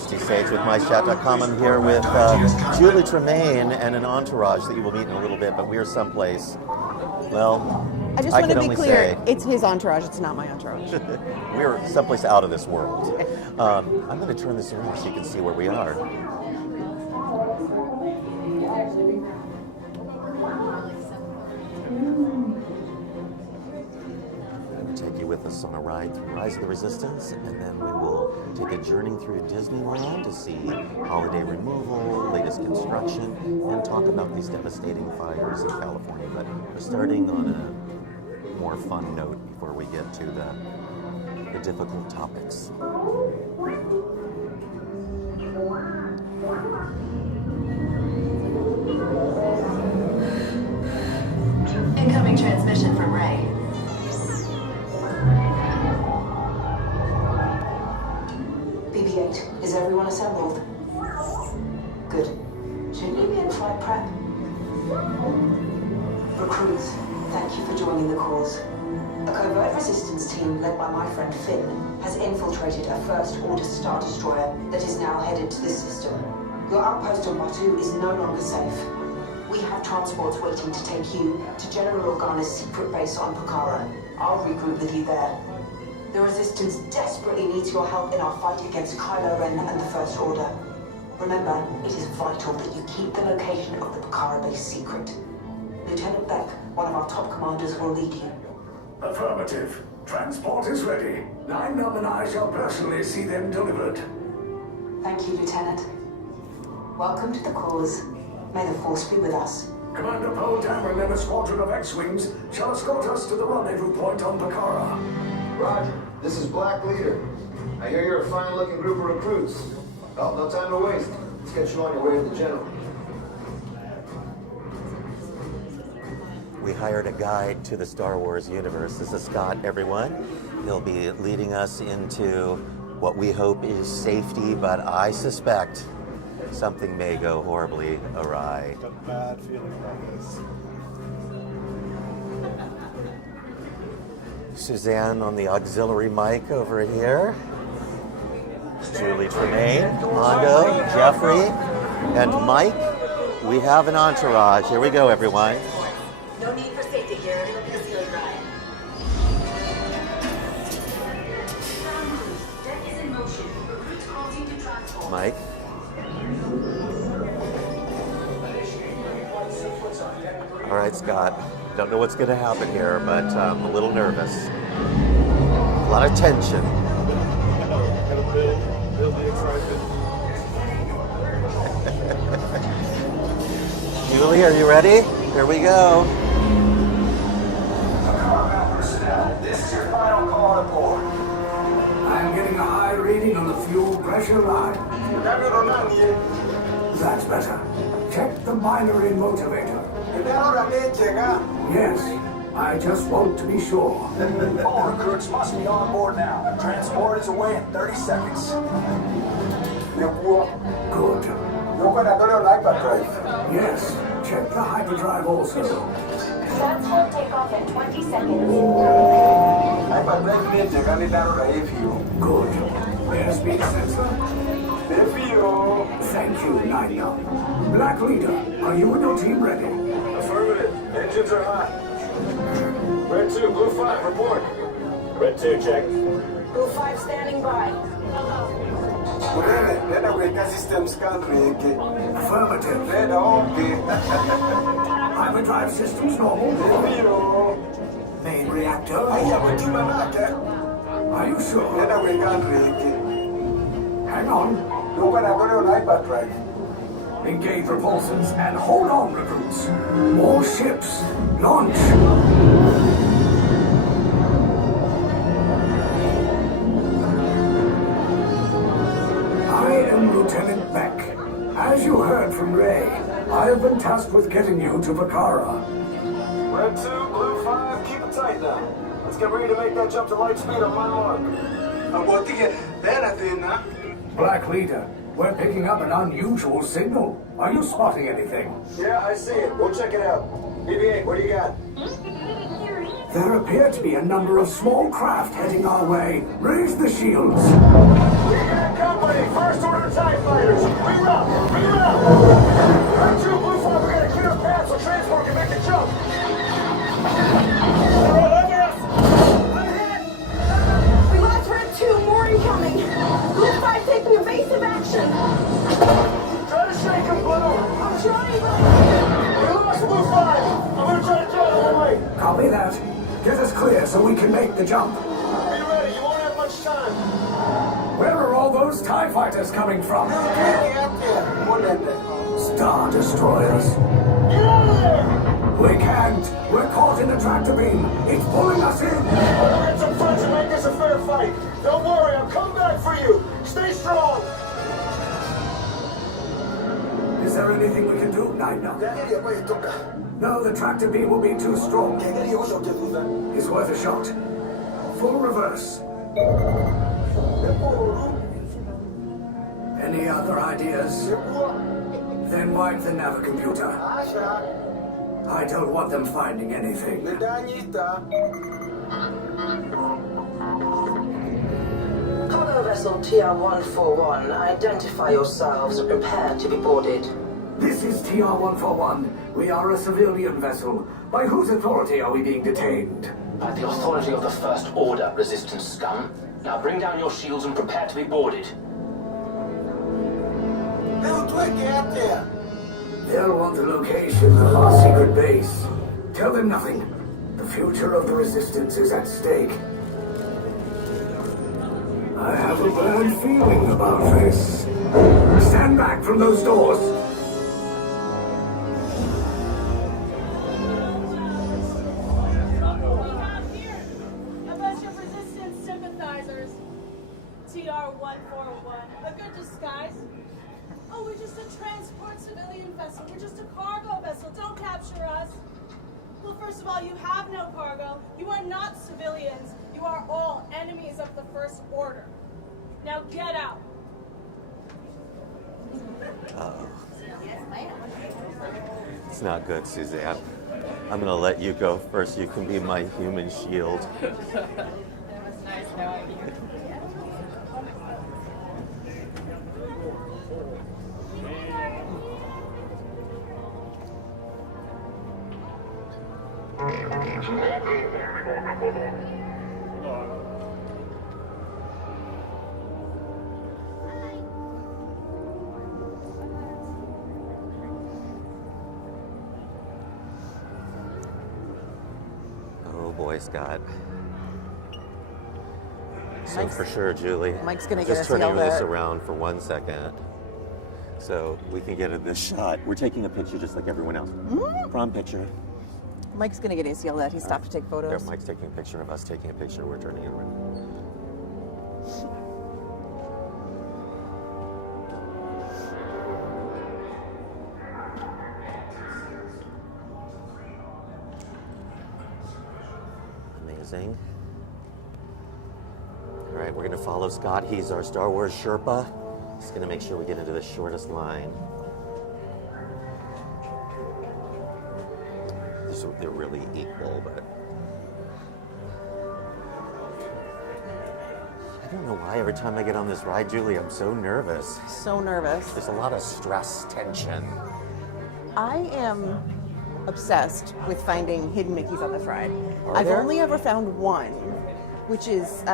Dusty Sage with MiceChat.com. I'm here with Julie Tremaine and an entourage that you will meet in a little bit, but we're someplace, well, I just want to be clear, it's his entourage, it's not my entourage. We're someplace out of this world. I'm going to turn this around so you can see where we are. Take you with us on a ride through Rise of the Resistance, and then we will take a journey through Disneyland to see holiday removal, latest construction, and talk about these devastating fires in California. But we're starting on a more fun note before we get to the difficult topics. Incoming transmission from Ray. BB-8, is everyone assembled? Good. Shouldn't you be in flight prep? Recruits, thank you for joining the cause. A covert resistance team led by my friend Finn has infiltrated a First Order Star Destroyer that is now headed to this system. Your outpost on Bayou is no longer safe. We have transports waiting to take you to General Organa's secret base on Pucara. I'll regroup with you there. The Resistance desperately needs your help in our fight against Kylo Ren and the First Order. Remember, it is vital that you keep the location of the Pucara base secret. Lieutenant Beck, one of our top commanders, will lead you. Affirmative. Transport is ready. Nine Numb and I shall personally see them delivered. Thank you, Lieutenant. Welcome to the cause. May the Force be with us. Commander Poe Dameron and a squadron of X-Wings shall escort us to the rendezvous point on Pucara. Roger. This is Black Leader. I hear you're a fine-looking group of recruits. Well, no time to waste. Let's get you on your way to the General. We hired a guide to the Star Wars universe. This is Scott, everyone. He'll be leading us into what we hope is safety, but I suspect something may go horribly awry. A bad feeling about this. Suzanne on the auxiliary mic over here. Julie Tremaine, Hondo, Jeffrey, and Mike. We have an entourage. Here we go, everyone. No need for safety gear. Easily ride. Deck is in motion. Recruits closing to transport. Mike. All right, Scott. Don't know what's going to happen here, but I'm a little nervous. A lot of tension. They'll be excited. Julie, are you ready? Here we go. This is your final call on board. I'm getting a high reading on the fuel pressure line. That's better. Check the binary motivator. Yes, I just want to be sure. All recruits must be on board now. Transport is away in 30 seconds. Good. Yes, check the hyperdrive also. Transport takeoff in 20 seconds. Good. Airspeed sensor. Thank you, Nine Numb. Black Leader, are you and your team ready? Affirmative. Engines are hot. Red 2, Blue 5, report. Red 2, check. Blue 5 standing by. Affirmative. Hyperdrive systems normal. Main reactor. Are you sure? Hang on. Engage repulsors and hold on, recruits. More ships. Launch. I am Lieutenant Beck. As you heard from Ray, I have been tasked with getting you to Pucara. Red 2, Blue 5, keep it tight now. Let's get ready to make that jump to light speed on my mark. Black Leader, we're picking up an unusual signal. Are you spotting anything? Yeah, I see it. We'll check it out. BB-8, what do you got? There appear to be a number of small craft heading our way. Raise the shields. We got and Company, first order TIE fighters. Reroute! Reroute! Red 2, Blue 5, we're gonna clear a path so transport can make the jump. They're all over us! I'm hit! We lost Red 2, more incoming. Blue 5 taking evasive action. Try to shake him, Blue! I'm trying, but... We lost Blue 5! I'm gonna try to get out of the way! Copy that. Get us clear so we can make the jump. Be ready, you won't have much time. Where are all those TIE fighters coming from? Star Destroyers. Get out of there! We can't. We're caught in the tractor beam. It's pulling us in. I'll get some friends and make this a fair fight. Don't worry, I'll come back for you. Stay strong. Is there anything we can do? No. No, the tractor beam will be too strong. It's worth a shot. Full reverse. Any other ideas? Then wipe the navicomputer. I don't want them finding anything. Cargo vessel TR-141, identify yourselves and prepare to be boarded. This is TR-141. We are a civilian vessel. By whose authority are we being detained? By the authority of the First Order, Resistance scum. Now bring down your shields and prepare to be boarded. They'll want the location of our secret base. Tell them nothing. The future of the Resistance is at stake. I have a bad feeling about this. Stand back from those doors. A bunch of resistance sympathizers. TR-141. A good disguise. Oh, we're just a transport civilian vessel. We're just a cargo vessel. Don't capture us. Well, first of all, you have no cargo. You are not civilians. You are all enemies of the First Order. Now get out. It's not good, Suzanne. I'm gonna let you go first. You can be my human shield. That was nice knowing you. Oh boy, Scott. So Mike's- for sure, Julie. Mike's gonna get just us turning yelled this at. around for 1 second, so we can get in this shot. We're taking a picture just like everyone else. Prom picture. Mike's gonna get his yelled at. He stopped to take There, photos. Mike's taking a picture of us taking a picture. We're turning it around. Amazing. All right, we're gonna follow Scott. He's our Star Wars Sherpa. He's gonna make sure we get into the shortest line. They're really equal, but I don't know why every time I get on this ride, Julie, I'm so nervous. So nervous. There's a lot of stress, tension. I am obsessed with finding hidden Mickeys on this ride. Are I've there? only ever found one, which is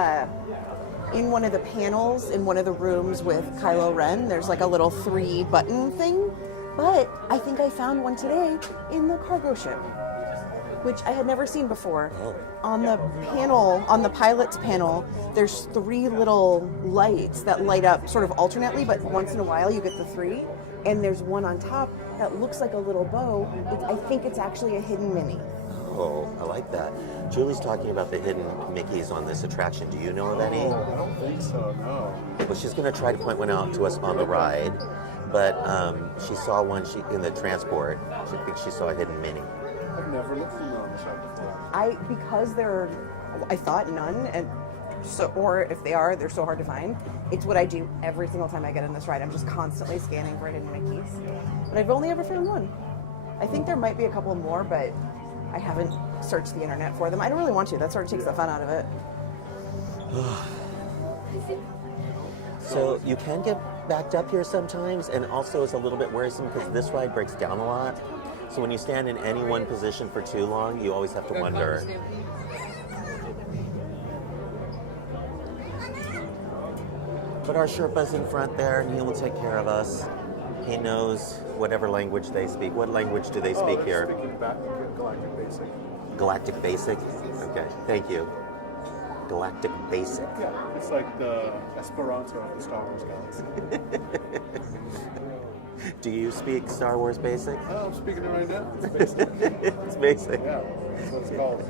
in one of the panels in one of the rooms with Kylo Ren. There's like a little 3-button thing, but I think I found one today in the cargo ship, which I had never seen before. Oh. On the panel, on the pilot's panel, there's 3 little lights that light up sort of alternately, but once in a while you get the 3. And there's one on top that looks like a little bow. I think it's actually a hidden Minnie. Oh, I like that. Julie's talking about the hidden Mickeys on this attraction. Do you know of any? Oh, I don't think so, no. Well, she's going to try to point one out to us on the ride, but she saw one in the transport. She thinks she saw a hidden Minnie. I've never looked for them on the shop before. Because I thought none, and so, or if they are, they're so hard to find. It's what I do every single time I get on this ride. I'm just constantly scanning for hidden Mickeys. But I've only ever found one. I think there might be a couple more, but I haven't searched the internet for them. I don't really want to. That sort of takes the fun out of it. So you can get backed up here sometimes, and also it's a little bit worrisome because this ride breaks down a lot. So when you stand in any one position for too long, you always have to wonder. But our Sherpa's in front there, and he will take care of us. He knows whatever language they speak. What language do they speak here? Speaking back Galactic Basic. Galactic Basic? Okay, thank you. Galactic Basic. Yeah, it's like the Esperanto of the Star Wars galaxy. Do you speak Star Wars Basic? Oh, I'm speaking it right now. It's basic. It's basic. Yeah, that's what it's called.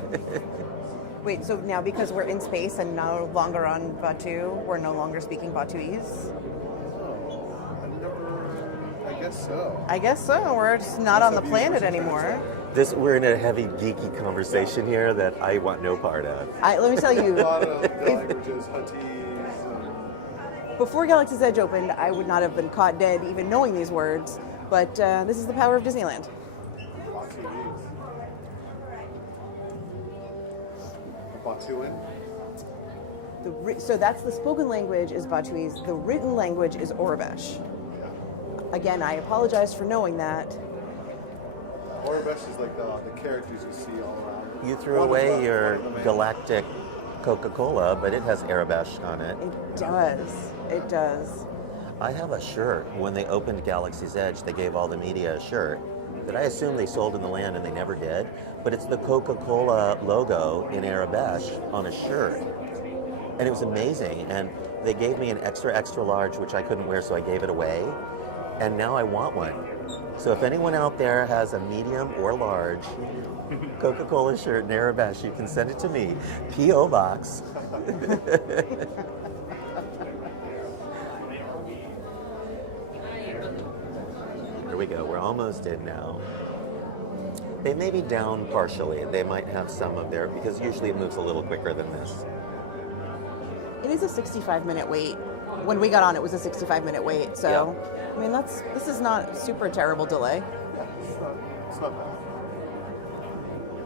Wait, so now because we're in space and no longer on Batu, we're no longer speaking Batuese? I guess so. I guess so. We're just not on the planet anymore. We're in a heavy geeky conversation here that I want no part of. Let me tell you, A lot of languages, Huttese. before Galaxy's Edge opened, I would not have been caught dead even knowing these words, but this is the power of Disneyland. Batuan. So that's the spoken language is Batuese. The written language is Orabesh. Again, I apologize for knowing that. Orabesh is like the characters you see all around. You threw away your Galactic Coca-Cola, but it has Arabesh on it. It does. It does. I have a shirt. When they opened Galaxy's Edge, they gave all the media a shirt that I assume they sold in the land, and they never did. But it's the Coca-Cola logo in Arabesh on a shirt. And it was amazing. And they gave me an extra, extra large, which I couldn't wear, so I gave it away. And now I want one. So if anyone out there has a medium or large Coca-Cola shirt in Arabesh, you can send it to me. P.O. Box. Here we go. We're almost in now. They may be down partially. They might have some of their, because usually it moves a little quicker than this. It is a 65-minute wait. When we got on, it was a 65-minute wait. So, Yeah. I mean, this is not a super terrible delay. Yeah, it's not bad.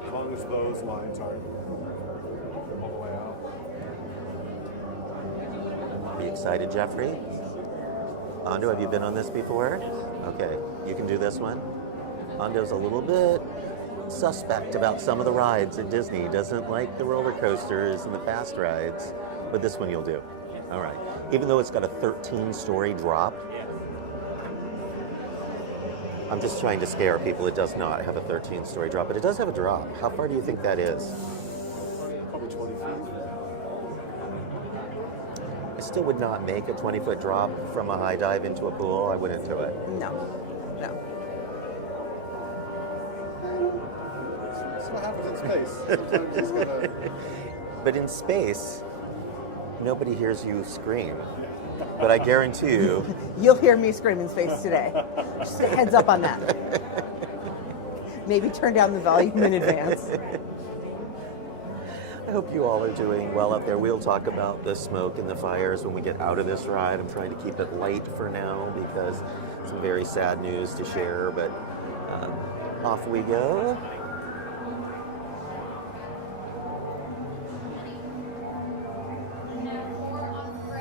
As long as those lines aren't all the way out. Are you excited, Jeffrey? Ando, have you been on this before? Okay, you can do this one. Ando's a little bit suspect about some of the rides at Disney. He doesn't like the roller coasters and the fast rides, but this one you'll do. All right. Even though it's got a 13-story drop, I'm just trying to scare people. It does not have a 13-story drop, but it does have a drop. How far do you think that is? Probably 20 feet. I still would not make a 20-foot drop from a high dive into a pool. I wouldn't do it. No. No. That's what happens in space. Sometimes it's gonna... But in space, nobody hears you scream. But I guarantee you... You'll hear me scream in space today. Just a heads up on that. Maybe turn down the volume in advance. I hope you all are doing well up there. We'll talk about the smoke and the fires when we get out of this ride. I'm trying to keep it light for now because some very sad news to share, but off we go.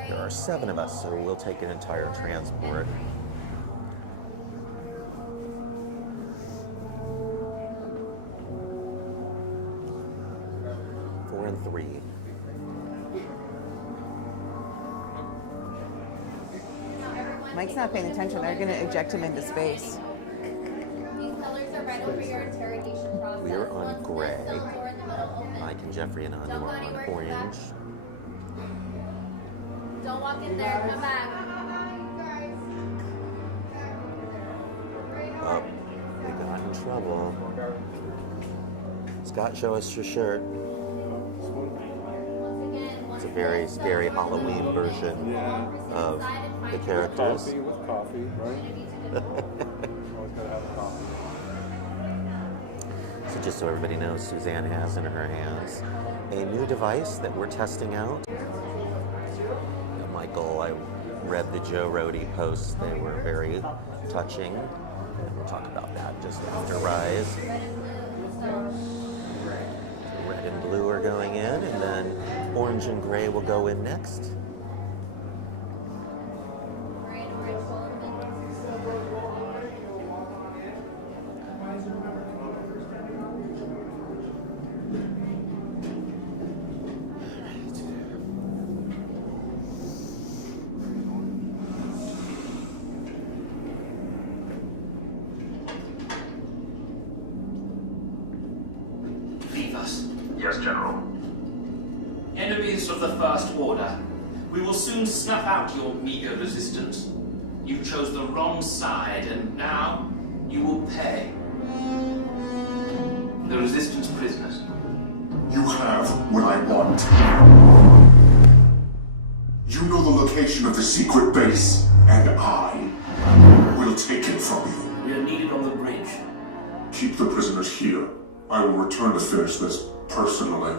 There are 7 of us, so we'll take an entire transport. And 3. Mike's not paying attention. They're going to eject him into space. These colors are right over your interrogation process. We are on gray. Mike and Jeffrey and Anu are on orange. Don't walk in there. Come back. Oh, we got in trouble. Scott, show us your shirt. It's a very scary Halloween version of the characters. Coffee with coffee, right? Always gotta have coffee. So just so everybody knows, Suzanne has in her hands a new device that we're testing out. Now, Michael, I read the Joe Rohde posts. They were very touching. And we'll talk about that just after Rise. Red and blue are going in, and then orange and gray will go in next. Yes, General. Enemies of the First Order, we will soon snuff out your meager resistance. You chose the wrong side, and now you will pay. The Resistance prisoners. You have what I want. You know the location of the secret base, and I will take it from you. We are needed on the bridge. Keep the prisoners here. I will return to finish this personally.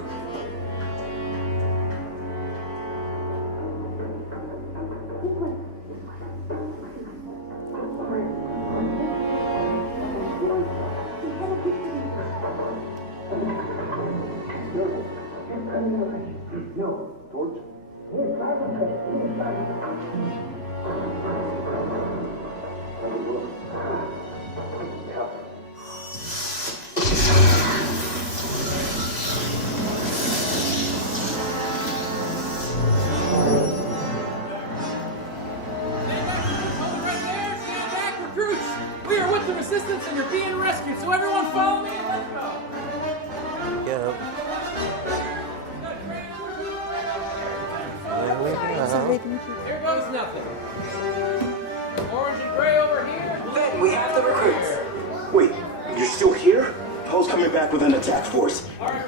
We are with the resistance and you're being rescued, so everyone follow me and let's go. Go. Here goes nothing. Orange and gray over here. Then we have the recruits. Wait, you're still here? Poe's coming back with an attack force.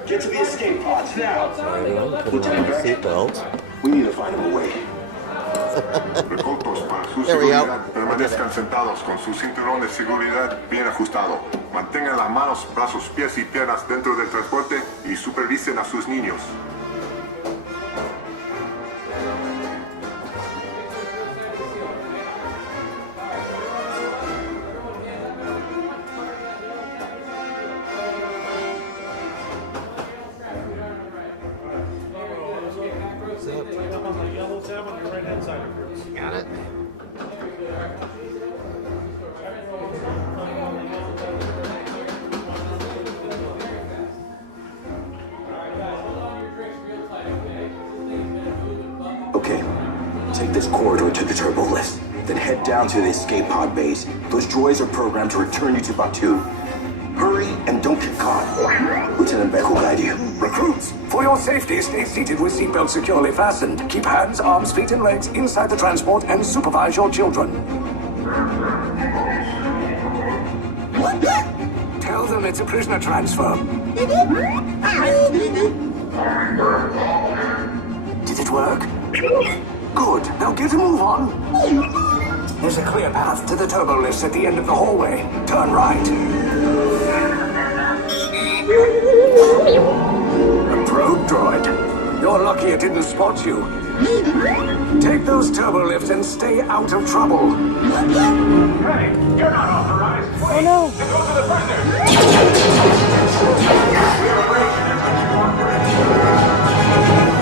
Get to the escape pods now. Lieutenant Beck, seatbelt. We need to find him a way. Recautos para su There we go. seguridad, permanezcan sentados con su cinturón de seguridad bien ajustado. Mantengan las manos, brazos, pies y piernas dentro del transporte y supervisen a sus niños. Got it. Okay, take this corridor to the turbo lift, then head down to the escape pod base. Those droids are programmed to return you to Bayou. Hurry and don't get caught. Lieutenant Beck will guide you. Recruits, for your safety, stay seated with seatbelts securely fastened. Keep hands, arms, feet, and legs inside the transport and supervise your children. Tell them it's a prisoner transfer. Did it work? Good. Now get a move on. There's a clear path to the turbo lifts at the end of the hallway. Turn right. A probe droid. You're lucky it didn't spot you. Take those turbo lifts and stay out of trouble. Hey, you're not authorized. Oh no. Go to the prisoners.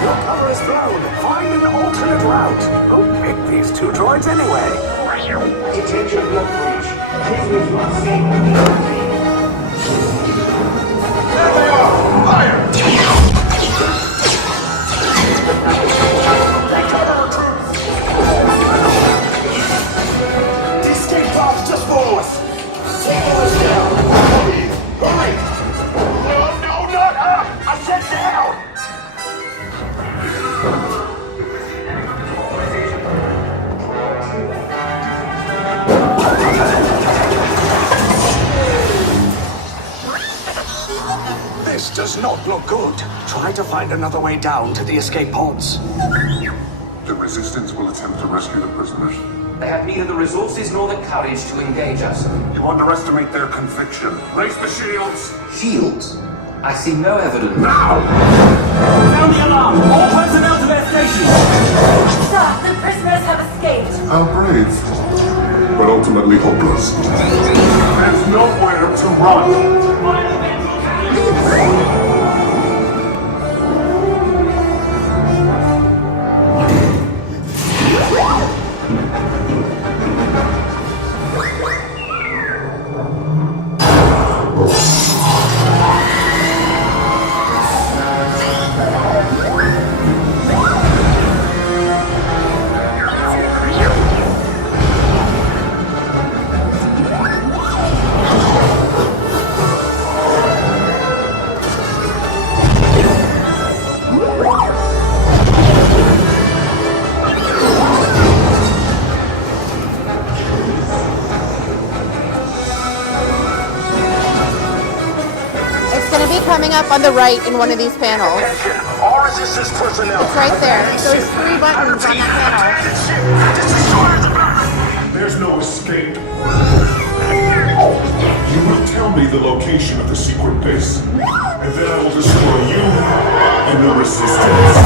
Your cover is blown. Find an alternate route. Who picked these two droids anyway? Attention block breach. Prisoners must stay on the earth. There they are! Fire! Take cover, recruits! The escape pods just follow us! Follow us down! Hurry! No, not up! I said down! This does not look good. Try to find another way down to the escape pods. The Resistance will attempt to rescue the prisoners. They have neither the resources nor the courage to engage us. You underestimate their conviction. Raise the shields! Shields? I see no evidence. Now! Sound the alarm! All personnel to their stations! Sir, the prisoners have escaped. How brave. But ultimately hopeless. There's nowhere to run. going to be coming up on the right in one of these panels. All resistance personnel. It's right there. There's 3 buttons on that panel. There's no escape. You will tell me the location of the secret base, and then I will destroy you and the resistance.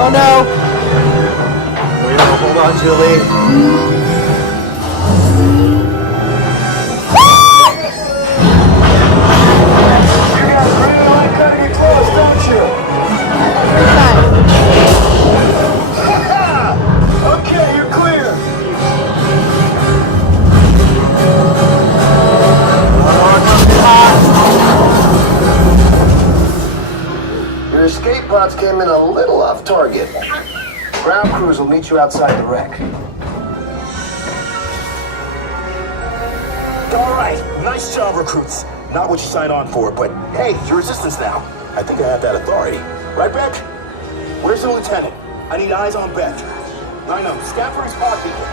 Oh no. Wait, hold on, Julie. Okay, you're clear. Your escape pods came in a little off target. Ground crews will meet you outside the wreck. All right, nice job, recruits. Not what you signed on for, but hey, you're resistance now. I think I have that authority. Right, Beck? Where's the lieutenant? I need eyes on Beck. I know, scan for his pod people.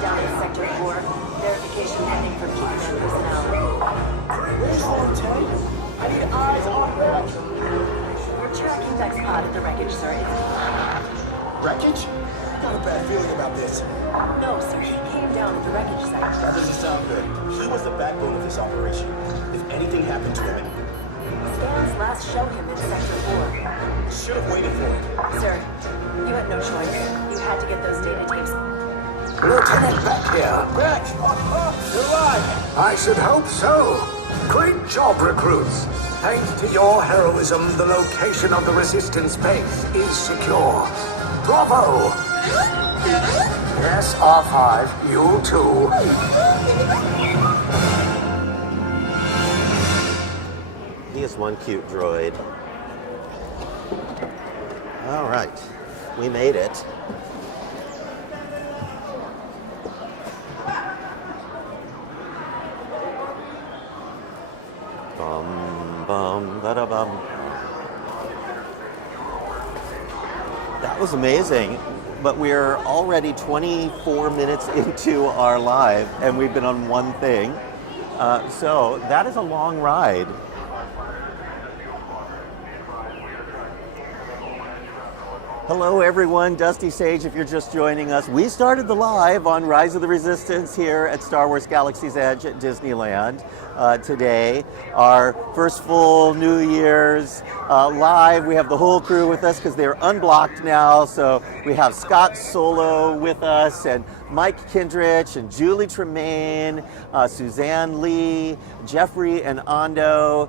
Down in Sector 4. Verification pending for people and personnel. Where's the lieutenant? I need eyes on Beck. We're tracking Beck's pod at the wreckage, sir. Wreckage? I got a bad feeling about this. No, sir. He came down at the wreckage site. That doesn't sound good. He was the backbone of this operation. If anything happened to him, Scans last show him in Sector 4. should have waited for him. Sir, you had no choice. You had to get those data tapes. Lieutenant Beck here. Beck! You're alive! I should hope so. Great job, recruits. Thanks to your heroism, the location of the resistance base is secure. Bravo! Yes, R5, you too. He is one cute droid. All right, we made it. Bum, bum, ba-da-bum. That was amazing, but we're already 24 minutes into our live, and we've been on one thing. So that is a long ride. Hello everyone, Dusty Sage if you're just joining us. We started the live on Rise of the Resistance here at Star Wars Galaxy's Edge at Disneyland today. Our first full New Year's live. We have the whole crew with us because they're unblocked now. So we have Scott Solo with us and Mike Kindrich and Julie Tremaine, Suzanne Lee, Jeffrey and Ando.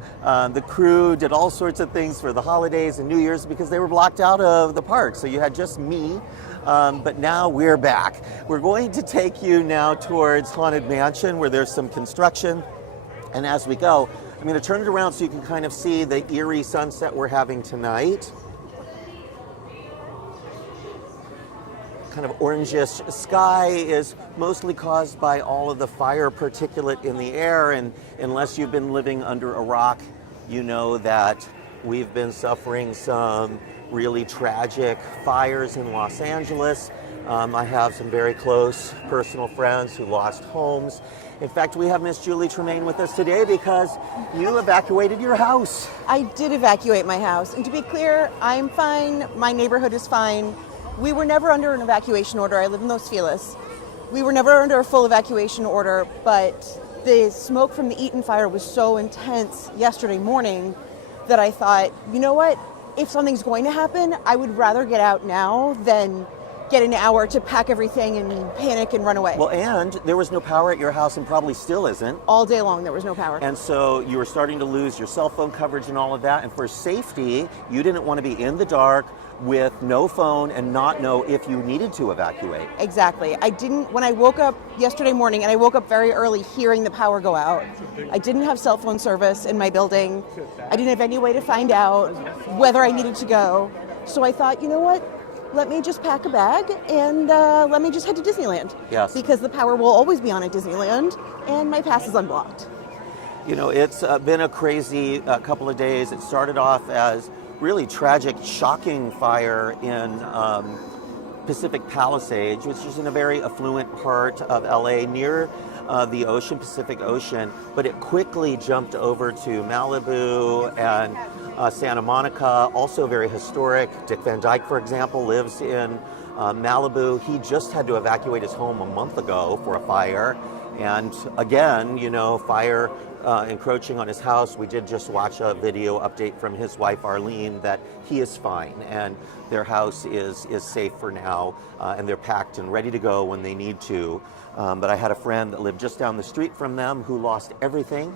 The crew did all sorts of things for the holidays and New Year's because they were blocked out of the park. So you had just me, but now we're back. We're going to take you now towards Haunted Mansion where there's some construction. And as we go, I'm going to turn it around so you can kind of see the eerie sunset we're having tonight. Kind of orangish sky is mostly caused by all of the fire particulate in the air, and unless you've been living under a rock, you know that we've been suffering some really tragic fires in Los Angeles. I have some very close personal friends who lost homes. In fact, we have Miss Julie Tremaine with us today because you evacuated your house. I did evacuate my house, and to be clear, I'm fine. My neighborhood is fine. We were never under an evacuation order. I live in Los Feliz. We were never under a full evacuation order, but the smoke from the Eaton fire was so intense yesterday morning that I thought, you know what? If something's going to happen, I would rather get out now than get an hour to pack everything and panic and run away. Well, and there was no power at your house and probably still isn't. All day long there was no power. And so you were starting to lose your cell phone coverage and all of that. And for safety, you didn't want to be in the dark with no phone and not know if you needed to evacuate. Exactly. I didn't, when I woke up yesterday morning, and I woke up very early hearing the power go out, I didn't have cell phone service in my building. I didn't have any way to find out whether I needed to go. So I thought, you know what? let me just pack a bag and let me just head to Disneyland. Yes. Because the power will always be on at Disneyland, and my pass is unblocked. You know, it's been a crazy couple of days. It started off as really tragic, shocking fire in Pacific Palisades, which is in a very affluent part of LA near the ocean, Pacific Ocean, but it quickly jumped over to Malibu and Santa Monica, also very historic. Dick Van Dyke, for example, lives in Malibu. He just had to evacuate his home a month ago for a fire. And again, you know, fire encroaching on his house. We did just watch a video update from his wife, Arlene, that he is fine and their house is safe for now, and they're packed and ready to go when they need to. But I had a friend that lived just down the street from them who lost everything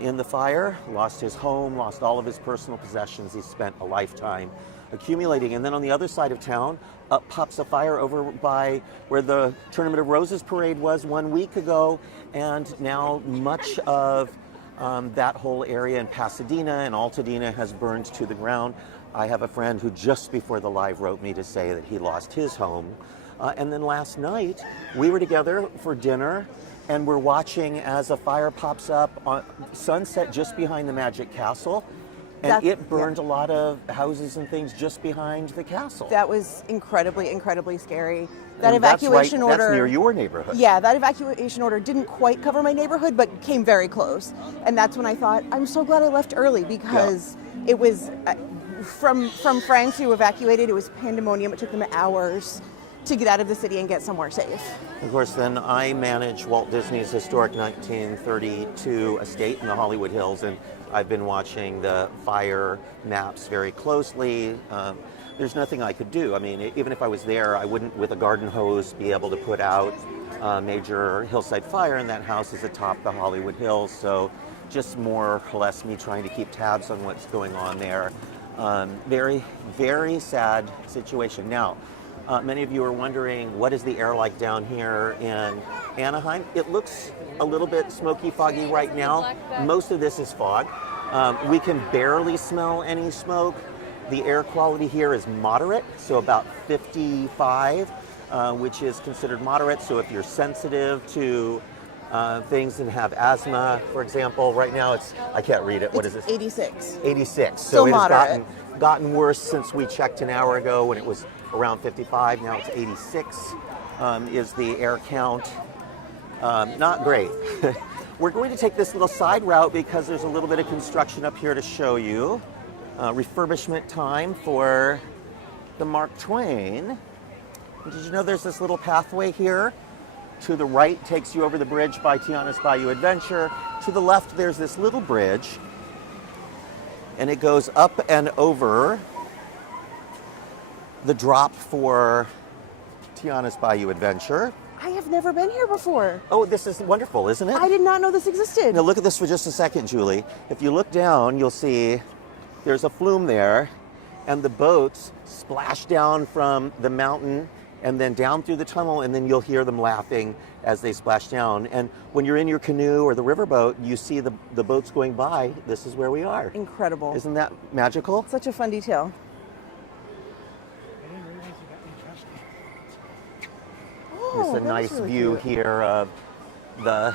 in the fire, lost his home, lost all of his personal possessions. He spent a lifetime accumulating. And then on the other side of town, up pops a fire over by where the Tournament of Roses parade was 1 week ago. And now much of that whole area in Pasadena and Altadena has burned to the ground. I have a friend who just before the live wrote me to say that he lost his home. And then last night, we were together for dinner, and we're watching as a fire pops up on Sunset just behind the Magic Castle. And it burned a lot of houses and things just behind the castle. That was incredibly, incredibly scary. That evacuation order... That's near your neighborhood. Yeah, that evacuation order didn't quite cover my neighborhood, but came very close. And that's when I thought, I'm so glad I left early, because it was, from friends who evacuated, it was pandemonium. It took them hours to get out of the city and get somewhere safe. Of course, then I manage Walt Disney's historic 1932 estate in the Hollywood Hills, and I've been watching the fire maps very closely. There's nothing I could do. I mean, even if I was there, I wouldn't, with a garden hose, be able to put out a major hillside fire, and that house is atop the Hollywood Hills, so just more or less me trying to keep tabs on what's going on there. Very, very sad situation. Now, many of you are wondering, what is the air like down here in Anaheim? It looks a little bit smoky, foggy right now. Most of this is fog. We can barely smell any smoke. The air quality here is moderate, so about 55, which is considered moderate. So if you're sensitive to things and have asthma, for example, right now it's, I can't read it. What is this? 86. 86. So it has gotten worse since we checked an hour ago when it was around 55. Now it's 86 is the air count. Not great. We're going to take this little side route because there's a little bit of construction up here to show you. Refurbishment time for the Mark Twain. Did you know there's this little pathway here? To the right takes you over the bridge by Tiana's Bayou Adventure. To the left there's this little bridge, and it goes up and over the drop for Tiana's Bayou Adventure. I have never been here before. Oh, this is wonderful, isn't it? I did not know this existed. Now look at this for just a second, Julie. If you look down, you'll see there's a flume there, and the boats splash down from the mountain and then down through the tunnel, and then you'll hear them laughing as they splash down. And when you're in your canoe or the riverboat, you see the boats going by. This is where we are. Incredible. Isn't that magical? Such a fun detail. There's a nice really view here of the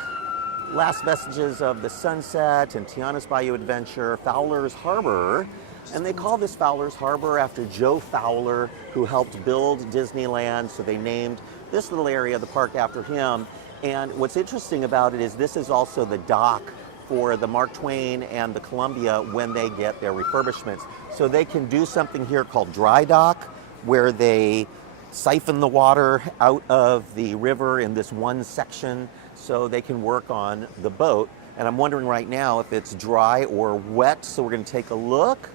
last vestiges of the sunset and Tiana's Bayou Adventure, Fowler's Harbor. And they call this Fowler's Harbor after Joe Fowler, who helped build Disneyland. So they named this little area of the park after him. And what's interesting about it is this is also the dock for the Mark Twain and the Columbia when they get their refurbishments. So they can do something here called dry dock, where they siphon the water out of the river in this one section so they can work on the boat. And I'm wondering right now if it's dry or wet, so we're going to take a look.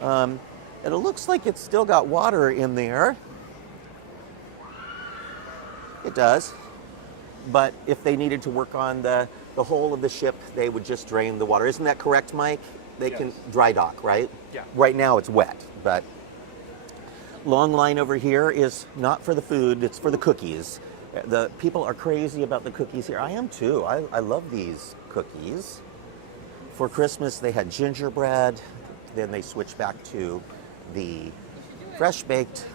And it looks like it's still got water in there. It does. But if they needed to work on the whole of the ship, they would just drain the water. Isn't that correct, Mike? They can dry dock, right? Yeah. Right now it's wet, but long line over here is not for the food, it's for the cookies. The people are crazy about the cookies here. I am too. I love these cookies. For Christmas, they had gingerbread. Then they switched back to the fresh baked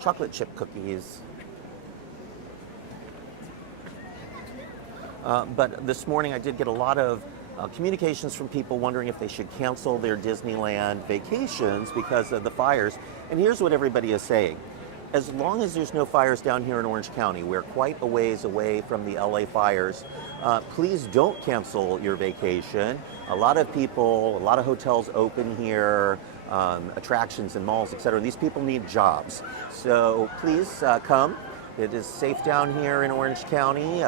chocolate chip cookies. But this morning I did get a lot of communications from people wondering if they should cancel their Disneyland vacations because of the fires. And here's what everybody is saying. As long as there's no fires down here in Orange County, we're quite a ways away from the LA fires, please don't cancel your vacation. A lot of people, a lot of hotels open here, attractions and malls, etc. These people need jobs. So please come. It is safe down here in Orange County.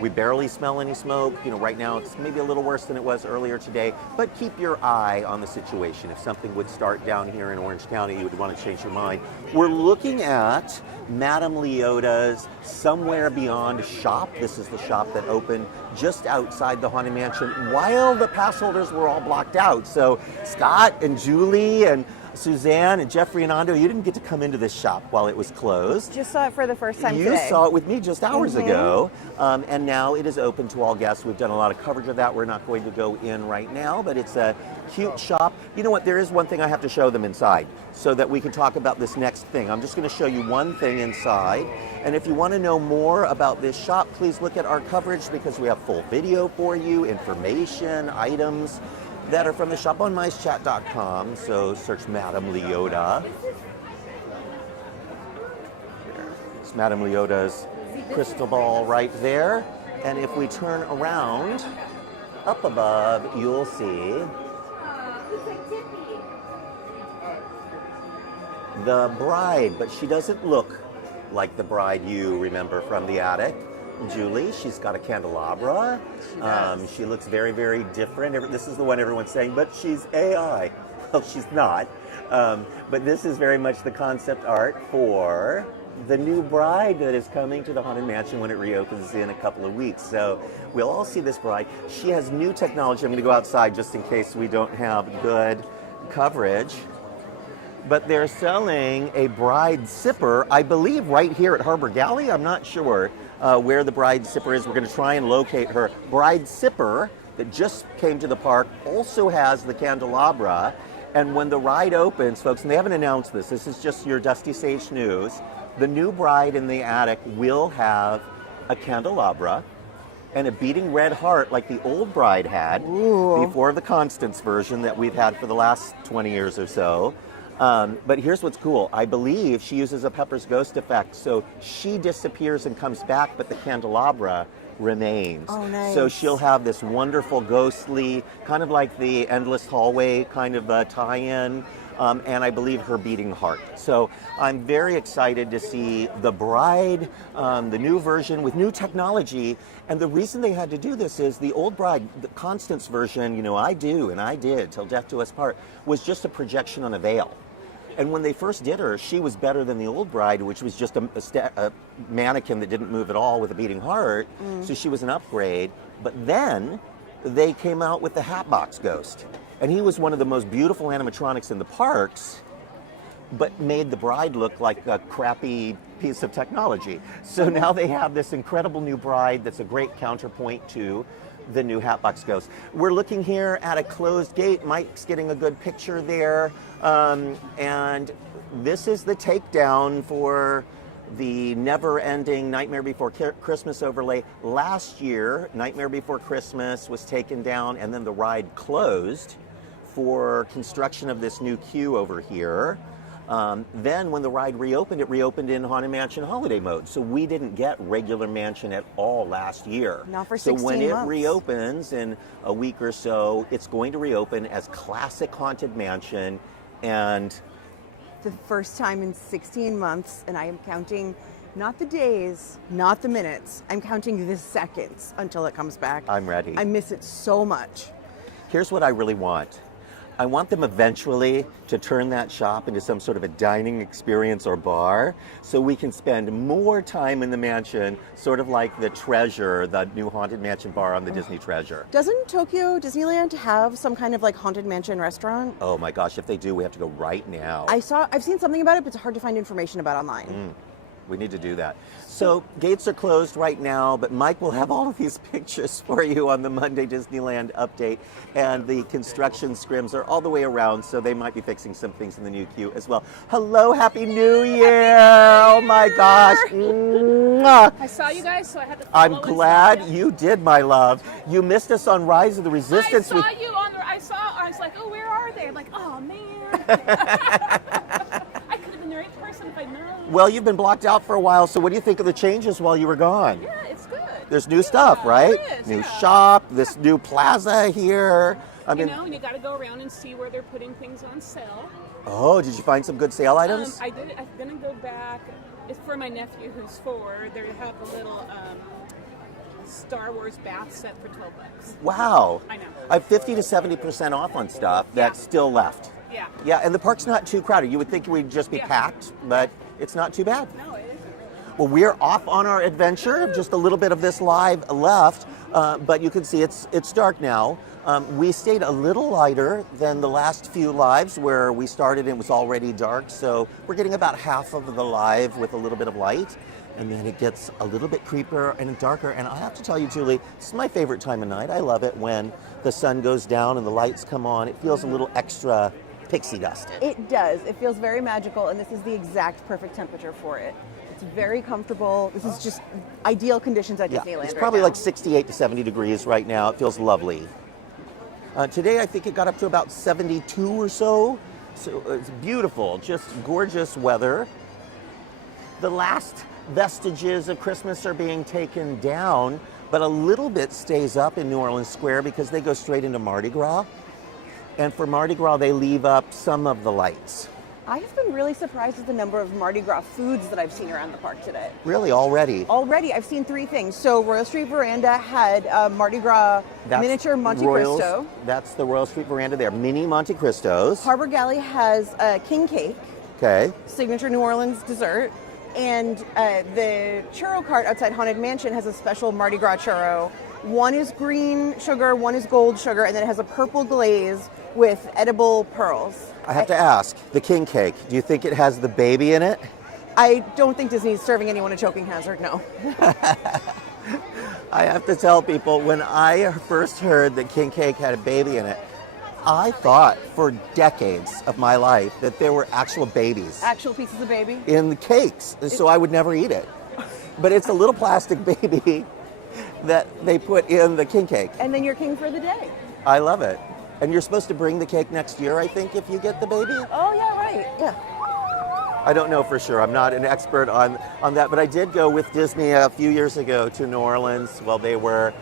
We barely smell any smoke. You know, right now it's maybe a little worse than it was earlier today, but keep your eye on the situation. If something would start down here in Orange County, you would want to change your mind. We're looking at Madame Leota's Somewhere Beyond shop. This is the shop that opened just outside the Haunted Mansion while the pass holders were all blocked out. So Scott and Julie and Suzanne and Jeffrey and Ando, you didn't get to come into this shop while it was closed. Just saw it for the first time today. You saw it with me just hours ago. And now it is open to all guests. We've done a lot of coverage of that. We're not going to go in right now, but it's a cute shop. You know what? There is one thing I have to show them inside so that we can talk about this next thing. I'm just going to show you one thing inside. And if you want to know more about this shop, please look at our coverage because we have full video for you, information, items that are from the shop on MiceChat.com. So search Madame Leota. It's Madame Leota's crystal ball right there. And if we turn around, up above, you'll see the bride, but she doesn't look like the bride you remember from the attic. Julie, she's got a candelabra. She looks very, very different. This is the one everyone's saying, but she's AI. Well, she's not. But this is very much the concept art for the new bride that is coming to the Haunted Mansion when it reopens in a couple of weeks. So we'll all see this bride. She has new technology. I'm going to go outside just in case we don't have good coverage. But they're selling a bride sipper, I believe right here at Harbor Galley. I'm not sure where the bride sipper is. We're going to try and locate her. Bride sipper that just came to the park also has the candelabra. And when the ride opens, folks, and they haven't announced this, this is just your Dusty Sage news, the new bride in the attic will have a candelabra and a beating red heart like the old bride had before the Constance version that we've had for the last 20 years or so. But here's what's cool. I believe she uses a Pepper's Ghost effect, so she disappears and comes back, but the candelabra remains. Oh, nice. So she'll have this wonderful ghostly, kind of like the Endless Hallway kind of tie-in, and I believe her beating heart. So I'm very excited to see the bride, the new version with new technology. And the reason they had to do this is the old bride, the Constance version, you know, I do and I did till death do us part, was just a projection on a veil. And when they first did her, she was better than the old bride, which was just a mannequin that didn't move at all with a beating heart. So she was an upgrade. But then they came out with the Hatbox Ghost. And he was one of the most beautiful animatronics in the parks, but made the bride look like a crappy piece of technology. So now they have this incredible new bride that's a great counterpoint to the new Hatbox Ghost. We're looking here at a closed gate. Mike's getting a good picture there. And this is the takedown for the never-ending Nightmare Before Christmas overlay. Last year, Nightmare Before Christmas was taken down and then the ride closed for construction of this new queue over here. Then when the ride reopened, it reopened in Haunted Mansion holiday mode. So we didn't get regular Mansion at all last year. Not for 16 months. So when it reopens in a week or so, it's going to reopen as classic Haunted Mansion. And the first time in 16 months, and I am counting not the days, not the minutes, I'm counting the seconds until it comes back. I'm ready. I miss it so much. Here's what I really want. I want them eventually to turn that shop into some sort of a dining experience or bar so we can spend more time in the mansion, sort of like the Treasure, the new Haunted Mansion bar on the Disney Treasure. Doesn't Tokyo Disneyland have some kind of like Haunted Mansion restaurant? Oh my gosh, if they do, we have to go right now. I've seen something about it, but it's hard to find information about online. We need to do that. So gates are closed right now, but Mike will have all of these pictures for you on the Monday Disneyland update. And the construction scrims are all the way around, so they might be fixing some things in the new queue as well. Hello, Happy New Year! Oh my gosh! Mwah. I saw you guys, so I had to follow. I'm glad you did, my love. You missed us on Rise of the Resistance. I saw you on the. I was like, oh, where are they? I'm like, oh man. I could have been the right person if I'd known. Well, you've been blocked out for a while, so what do you think of the changes while you were gone? Yeah, it's good. There's new stuff, right? There is, new shop, this new plaza here. I mean, and you got to go around and see where they're putting things on sale. Oh, did you find some good sale items? I did. I'm gonna go back. It's for my nephew who's 4. They have a little Star Wars bath set for $12. Wow. I know. I have 50 to 70% off on stuff that's still left. Yeah. Yeah, and the park's not too crowded. You would think we'd just be packed, but it's not too bad. No, it isn't really. Well, we're off on our adventure. Just a little bit of this live left, but you can see it's dark now. We stayed a little lighter than the last few lives where we started and it was already dark. So we're getting about half of the live with a little bit of light. And then it gets a little bit creepier and darker. And I have to tell you, Julie, this is my favorite time of night. I love it when the sun goes down and the lights come on. It feels a little extra pixie dust. It does. It feels very magical, and this is the exact perfect temperature for it. It's very comfortable. This is just ideal conditions at Disneyland. It's probably right now. like 68 to 70 degrees right now. It feels lovely. Today, I think it got up to about 72 or so. So it's beautiful, just gorgeous weather. The last vestiges of Christmas are being taken down, but a little bit stays up in New Orleans Square because they go straight into Mardi Gras. And for Mardi Gras, they leave up some of the lights. I have been really surprised at the number of Mardi Gras foods that I've seen around the park today. Really, already? Already, I've seen 3 things. So Royal Street Veranda had Mardi Gras miniature Monte Cristo. That's the Royal Street Veranda there, mini Monte Cristos. Harbor Galley has king cake. Okay. Signature New Orleans dessert. And the churro cart outside Haunted Mansion has a special Mardi Gras churro. One is green sugar, one is gold sugar, and then it has a purple glaze with edible pearls. I have to ask, the king cake, do you think it has the baby in it? I don't think Disney's serving anyone a choking hazard, no. I have to tell people, when I first heard that king cake had a baby in it, I thought for decades of my life that there were actual babies. Actual pieces of baby? In the cakes, so I would never eat it. But it's a little plastic baby that they put in the king cake. And then you're king for the day. I love it. And you're supposed to bring the cake next year, I think, if you get the baby? Oh, yeah, right, yeah. I don't know for sure. I'm not an expert on that, but I did go with Disney a few years ago to New Orleans while they were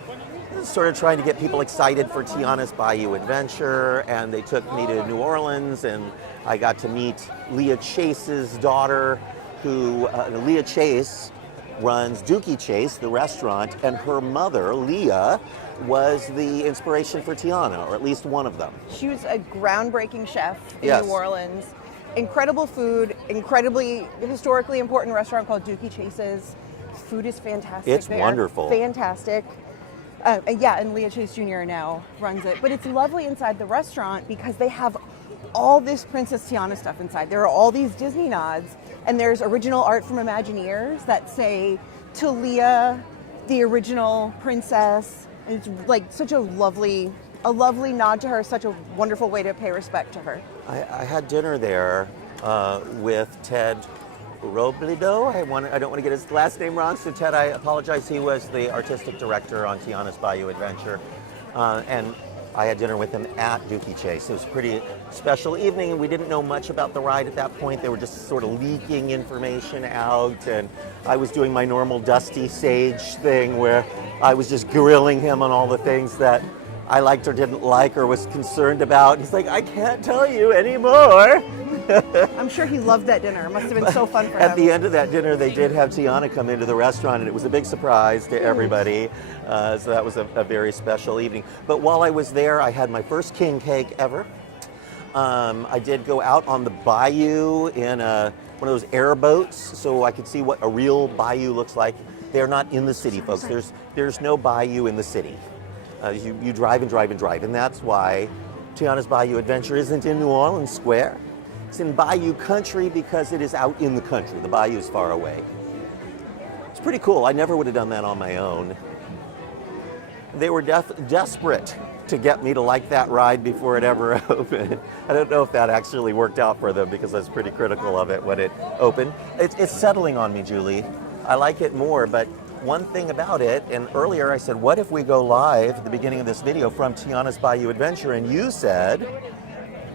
sort of trying to get people excited for Tiana's Bayou adventure, and they took me to New Orleans, and I got to meet Leah Chase's daughter, who, Leah Chase runs Dookie Chase, the restaurant, and her mother, Leah, was the inspiration for Tiana, or at least one of them. She was a groundbreaking chef in Yes. New Orleans. Incredible food, incredibly historically important restaurant called Dookie Chase's. Food is fantastic. It's there. wonderful. Fantastic. And Leah Chase Jr. now runs it. But it's lovely inside the restaurant because they have all this Princess Tiana stuff inside. There are all these Disney nods, and there's original art from Imagineers that say, to Leah, the original princess. And it's like such a lovely nod to her, such a wonderful way to pay respect to her. I had dinner there with Ted Robledo. I don't want to get his last name wrong, so Ted, I apologize. He was the artistic director on Tiana's Bayou Adventure. And I had dinner with him at Dookie Chase. It was a pretty special evening, and we didn't know much about the ride at that point. They were just sort of leaking information out, and I was doing my normal Dusty Sage thing where I was just grilling him on all the things that I liked or didn't like or was concerned about. He's like, I can't tell you anymore. I'm sure he loved that dinner. It must have been so fun for him. At the end of that dinner, they did have Tiana come into the restaurant, and it was a big surprise to everybody. So that was a very special evening. But while I was there, I had my first king cake ever. I did go out on the bayou in one of those airboats, so I could see what a real bayou looks like. They're not in the city, folks. There's no bayou in the city. You drive and drive and drive, and that's why Tiana's Bayou Adventure isn't in New Orleans Square. It's in Bayou Country because it is out in the country. The bayou is far away. It's pretty cool. I never would have done that on my own. They were desperate to get me to like that ride before it ever opened. I don't know if that actually worked out for them because I was pretty critical of it when it opened. It's settling on me, Julie. I like it more, but one thing about it, and earlier I said, what if we go live at the beginning of this video from Tiana's Bayou Adventure, and you said,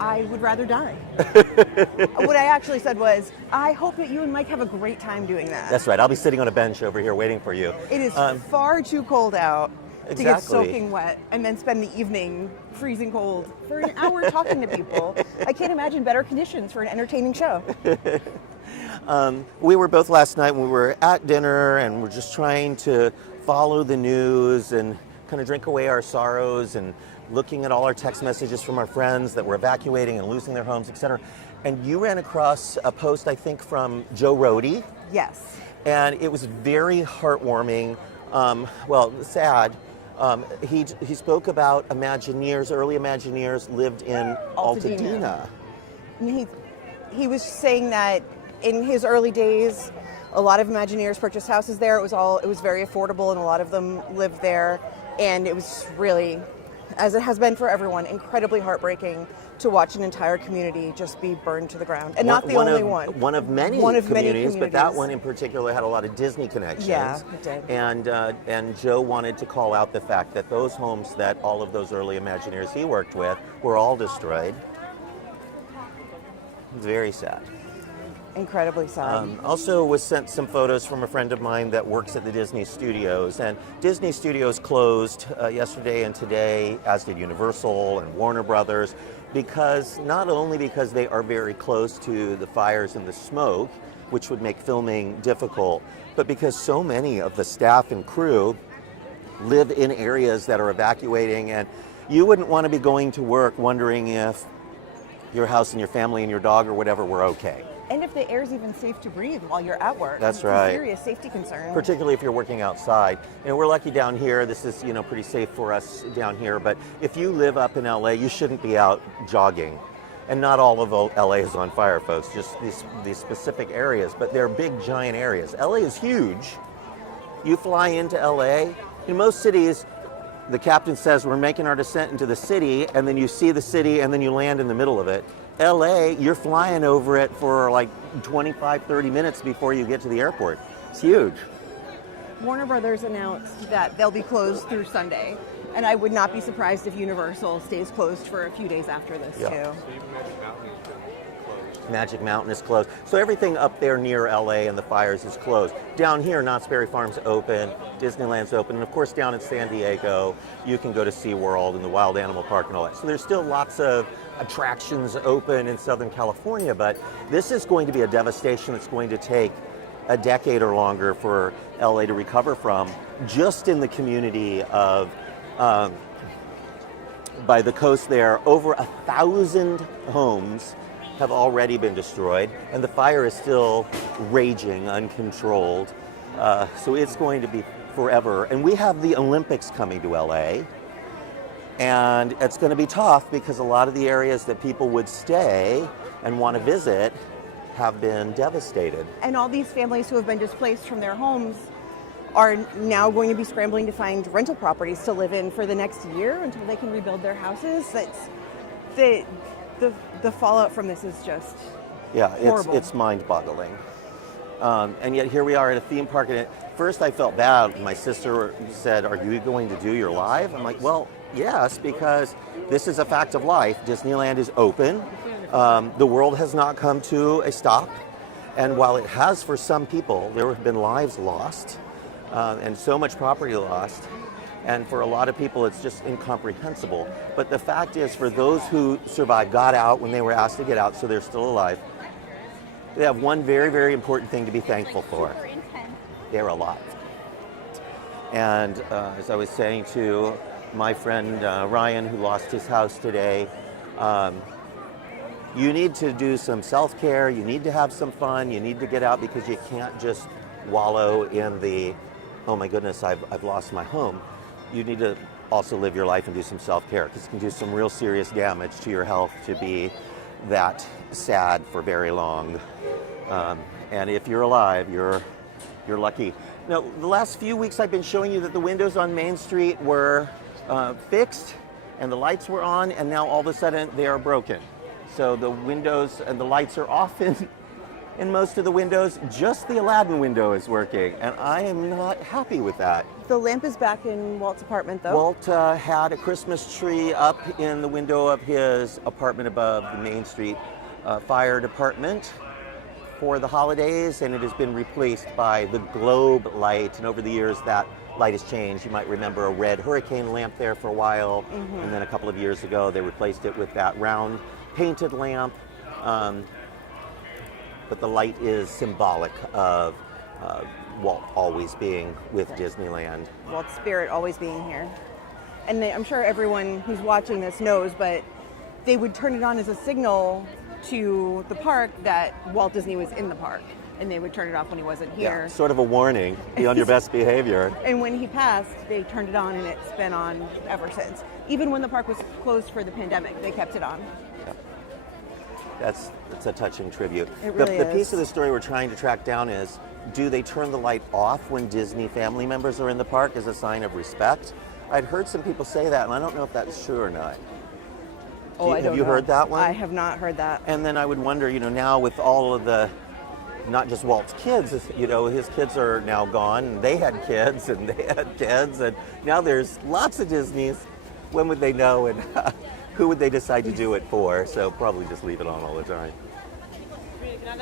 I would rather die. What I actually said was, I hope that you and Mike have a great time doing that. That's right, I'll be sitting on a bench over here waiting for you. It is far too cold out to get Exactly. soaking wet and then spend the evening freezing cold for an hour talking to people. I can't imagine better conditions for an entertaining show. We were both last night when we were at dinner and we're just trying to follow the news and kind of drink away our sorrows and looking at all our text messages from our friends that were evacuating and losing their homes, etc. And you ran across a post, I think, from Joe Rohde. Yes. And it was very heartwarming, sad. He spoke about Imagineers, early Imagineers lived in Altadena. He was saying that in his early days, a lot of Imagineers purchased houses there. It was very affordable, and a lot of them lived there. And it was really, as it has been for everyone, incredibly heartbreaking to watch an entire community just be burned to the ground. And not the only one. One of many communities, but that one in particular had a lot of Disney connections. Yeah, it did. And Joe wanted to call out the fact that those homes that all of those early Imagineers he worked with were all destroyed. It's very sad. Incredibly sad. Also was sent some photos from a friend of mine that works at the Disney Studios, and Disney Studios closed yesterday and today, as did Universal and Warner Brothers, because not only because they are very close to the fires and the smoke, which would make filming difficult, but because so many of the staff and crew live in areas that are evacuating, and you wouldn't want to be going to work wondering if your house and your family and your dog or whatever were okay. And if the air's even safe to breathe while you're at work. That's it's right. a serious safety concern. Particularly if you're working outside. And we're lucky down here. This is, pretty safe for us down here. But if you live up in LA, you shouldn't be out jogging. And not all of LA is on fire, folks. Just these specific areas. But they're big, giant areas. LA is huge. You fly into LA. In most cities, the captain says we're making our descent into the city, and then you see the city, and then you land in the middle of it. LA, you're flying over it for like 25, 30 minutes before you get to the airport. It's huge. Warner Brothers announced that they'll be closed through Sunday, and I would not be surprised if Universal stays closed for a few days after this, too. Magic Mountain is closed. So everything up there near LA and the fires is closed. Down here, Knott's Berry Farm's open, Disneyland's open, and of course down in San Diego, you can go to SeaWorld and the Wild Animal Park and all that. So there's still lots of attractions open in Southern California, but this is going to be a devastation that's going to take a decade or longer for LA to recover from, just in the community of, by the coast there, over 1,000 homes have already been destroyed, and the fire is still raging, uncontrolled. So it's going to be forever. And we have the Olympics coming to LA, and it's going to be tough because a lot of the areas that people would stay and want to visit have been devastated. And all these families who have been displaced from their homes are now going to be scrambling to find rental properties to live in for the next year until they can rebuild their houses. The fallout from this is just horrible. It's mind-boggling. And yet here we are at a theme park, and at first I felt bad. My sister said, "Are you going to do your live?" I'm like, well, yes, because this is a fact of life. Disneyland is open. The world has not come to a stop. And while it has for some people, there have been lives lost and so much property lost. And for a lot of people, it's just incomprehensible. But the fact is, for those who survived, got out when they were asked to get out, so they're still alive, they have one very, very important thing to be thankful for. They're alive. And as I was saying to my friend Ryan, who lost his house today, you need to do some self-care, you need to have some fun, you need to get out, because you can't just wallow in the, oh my goodness, I've lost my home. You need to also live your life and do some self-care, because it can do some real serious damage to your health to be that sad for very long. And if you're alive, you're lucky. Now, the last few weeks I've been showing you that the windows on Main Street were fixed and the lights were on, and now all of a sudden they are broken. So the windows and the lights are off in most of the windows. Just the Aladdin window is working, and I am not happy with that. The lamp is back in Walt's apartment, though. Walt had a Christmas tree up in the window of his apartment above the Main Street fire department for the holidays, and it has been replaced by the globe light, and over the years that light has changed. You might remember a red hurricane lamp there for a while, and then a couple of years ago they replaced it with that round painted lamp. But the light is symbolic of Walt always being with Disneyland. Walt's spirit always being here. And I'm sure everyone who's watching this knows, but they would turn it on as a signal to the park that Walt Disney was in the park. And they would turn it off when he wasn't here. Yeah, sort of a warning, be on your best behavior. And when he passed, they turned it on, and it's been on ever since. Even when the park was closed for the pandemic, they kept it on. That's a touching tribute. It really the piece is. of the story we're trying to track down is, do they turn the light off when Disney family members are in the park as a sign of respect? I'd heard some people say that, and I don't know if that's true or not. Have you heard that one? I have not heard that. And then I would wonder, now with all of the, not just Walt's kids, his kids are now gone, and they had kids, and they had kids, and now there's lots of Disneys. When would they know, and who would they decide to do it for? So probably just leave it on all the time.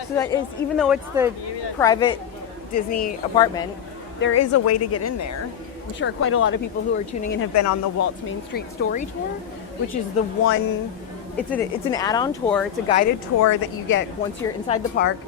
So that is, even though it's the private Disney apartment, there is a way to get in there. I'm sure quite a lot of people who are tuning in have been on the Walt's Main Street Story Tour, which is the one, it's an add-on tour. It's a guided tour that you get once you're inside the park.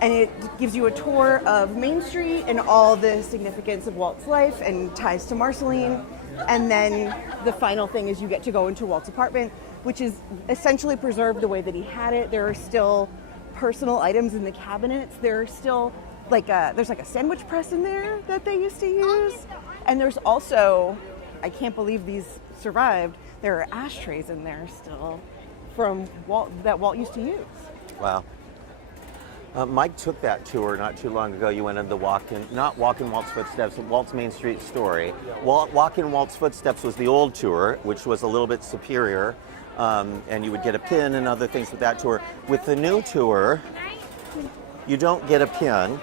And it gives you a tour of Main Street and all the significance of Walt's life and ties to Marceline. And then the final thing is you get to go into Walt's apartment, which is essentially preserved the way that he had it. There are still personal items in the cabinets. There are still there's a sandwich press in there that they used to use. And there's also, I can't believe these survived, there are ashtrays in there still from Walt that Walt used to use. Wow. Mike took that tour not too long ago. You went on the not Walk in Walt's Footsteps, Walt's Main Street Story. Walk in Walt's Footsteps was the old tour, which was a little bit superior, and you would get a pin and other things with that tour. With the new tour, you don't get a pin.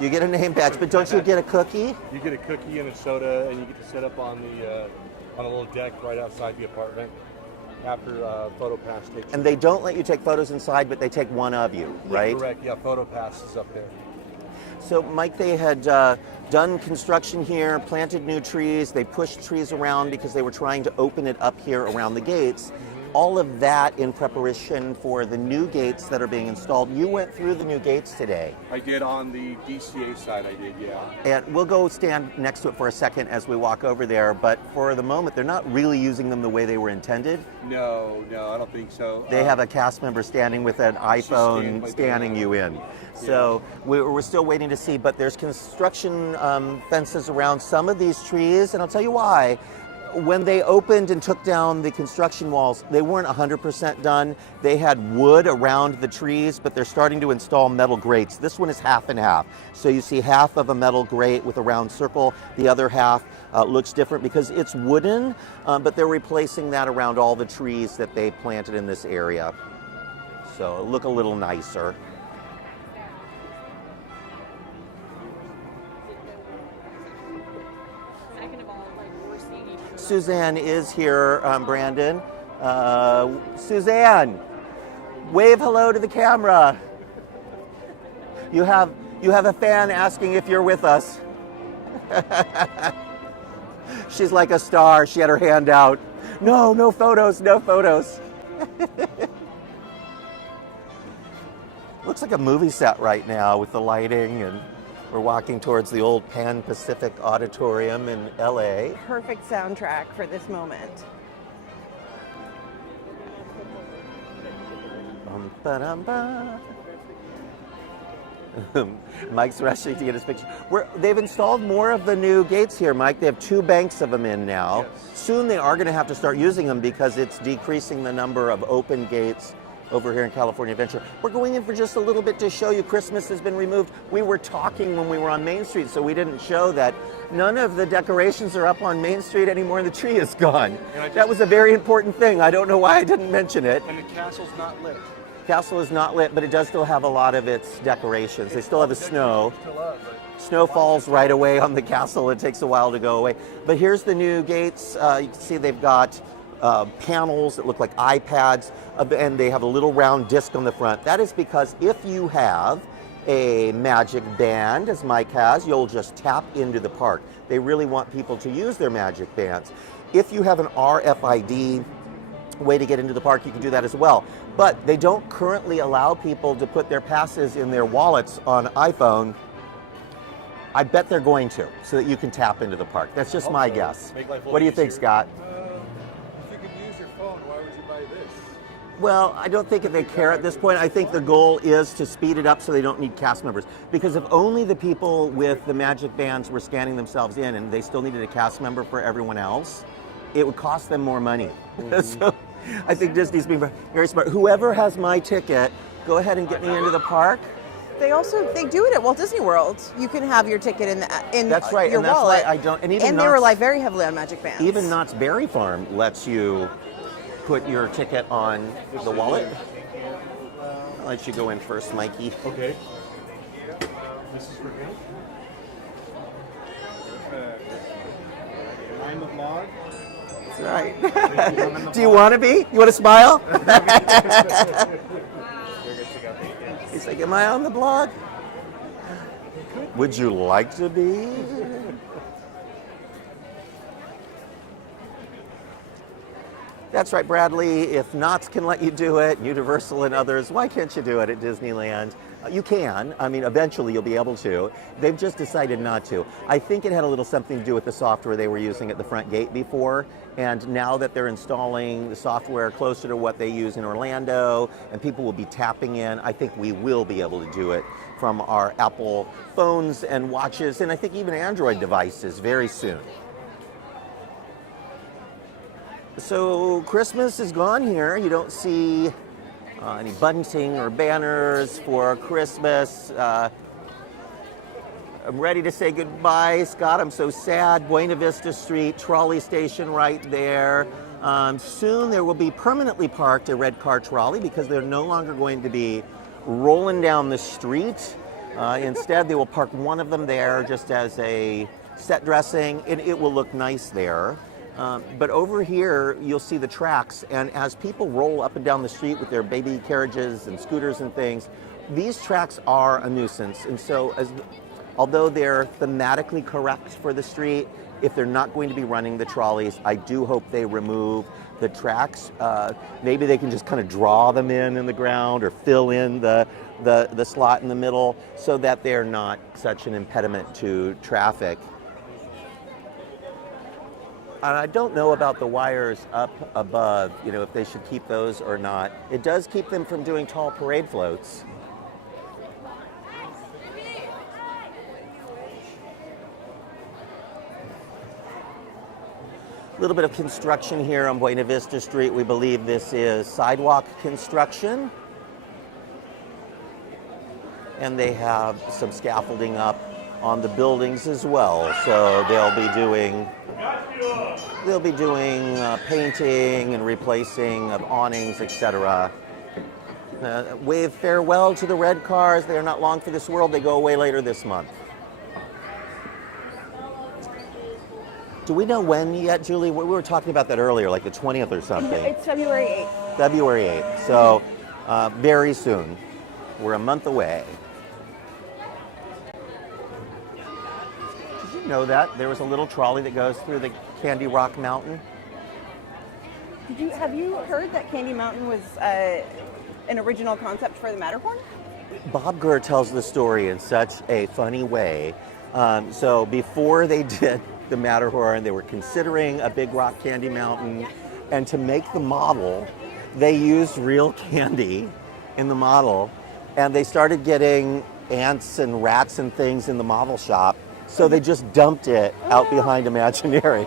You get a name badge, but don't you get a cookie? You get a cookie and a soda, and you get to sit up on a little deck right outside the apartment after photo pass takes. And they don't let you take photos inside, but they take one of you, right? Yeah, correct. Yeah, photo pass is up there. So, Mike, they had done construction here, planted new trees. They pushed trees around because they were trying to open it up here around the gates. All of that in preparation for the new gates that are being installed. You went through the new gates today. I did on the DCA side, I did, yeah. And we'll go stand next to it for a second as we walk over there, but for the moment, they're not really using them the way they were intended. No, I don't think so. They have a cast member standing with an iPhone scanning you in. So we're still waiting to see, but there's construction fences around some of these trees, and I'll tell you why. When they opened and took down the construction walls, they weren't 100% done. They had wood around the trees, but they're starting to install metal grates. This one is half and half. So you see half of a metal grate with a round circle. The other half looks different because it's wooden, but they're replacing that around all the trees that they planted in this area. So it'll look a little nicer. Suzanne is here, Brandon. Suzanne, wave hello to the camera. You have a fan asking if you're with us. She's like a star. She had her hand out. No photos, no photos. Looks like a movie set right now with the lighting, and we're walking towards the old Pan Pacific Auditorium in LA. Perfect soundtrack for this moment. Mike's rushing to get his picture. They've installed more of the new gates here, Mike. They have 2 banks of them in now. Yes. Soon they are going to have to start using them because it's decreasing the number of open gates over here in California Adventure. We're going in for just a little bit to show you Christmas has been removed. We were talking when we were on Main Street, so we didn't show that none of the decorations are up on Main Street anymore and the tree is gone. That was a very important thing. I don't know why I didn't mention it. And the castle's not lit. Castle is not lit, but it does still have a lot of its decorations. They still have the snow. Snow falls right away on the castle. It takes a while to go away. But here's the new gates. You can see they've got panels that look like iPads, and they have a little round disc on the front. That is because if you have a magic band, as Mike has, you'll just tap into the park. They really want people to use their magic bands. If you have an RFID way to get into the park, you can do that as well. But they don't currently allow people to put their passes in their wallets on iPhone. I bet they're going to, so that you can tap into the park. That's just my guess. What do you think, Scott? If you could use your phone, why would you buy this? Well, I don't think that they care at this point. I think the goal is to speed it up so they don't need cast members. Because if only the people with the magic bands were scanning themselves in and they still needed a cast member for everyone else, it would cost them more money. So I think Disney's being very smart. Whoever has my ticket, go ahead and get me into the park. They do it at Walt Disney World. You can have your ticket in That's right, your and that's wallet. why I don't. And even and they rely very heavily on magic bands. Even Knott's Berry Farm lets you put your ticket on the wallet. I'll let you go in first, Mikey. Okay. This is for him. I'm the vlog. That's right. Do you want to be? You want to smile? He's like, am I on the blog? Would you like to be? That's right, Bradley. If Knott's can let you do it, Universal and others, why can't you do it at Disneyland? You can. I mean, eventually you'll be able to. They've just decided not to. I think it had a little something to do with the software they were using at the front gate before. And now that they're installing the software closer to what they use in Orlando, and people will be tapping in, I think we will be able to do it from our Apple phones and watches, and I think even Android devices very soon. So Christmas is gone here. You don't see any bunting or banners for Christmas. I'm ready to say goodbye, Scott. I'm so sad. Buena Vista Street, trolley station right there. Soon there will be permanently parked a red car trolley because they're no longer going to be rolling down the street. Instead, they will park one of them there just as a set dressing, and it will look nice there. But over here, you'll see the tracks, and as people roll up and down the street with their baby carriages and scooters and things, these tracks are a nuisance. And so, although they're thematically correct for the street, if they're not going to be running the trolleys, I do hope they remove the tracks. Maybe they can just kind of draw them in the ground or fill in the slot in the middle so that they're not such an impediment to traffic. I don't know about the wires up above, if they should keep those or not. It does keep them from doing tall parade floats. A little bit of construction here on Buena Vista Street. We believe this is sidewalk construction. And they have some scaffolding up on the buildings as well. So they'll be doing painting and replacing of awnings, etc. Wave farewell to the red cars. They are not long for this world. They go away later this month. Do we know when yet, Julie? We were talking about that earlier, like the 20th or something. It's February 8th. February 8th. So very soon. We're a month away. Did you know that there was a little trolley that goes through the Candy Rock Mountain? Have you heard that Candy Mountain was an original concept for the Matterhorn? Bob Gurr tells the story in such a funny way. So before they did the Matterhorn, they were considering a Big Rock Candy Mountain, and to make the model, they used real candy in the model, and they started getting ants and rats and things in the model shop, so they just dumped it out behind Imaginary.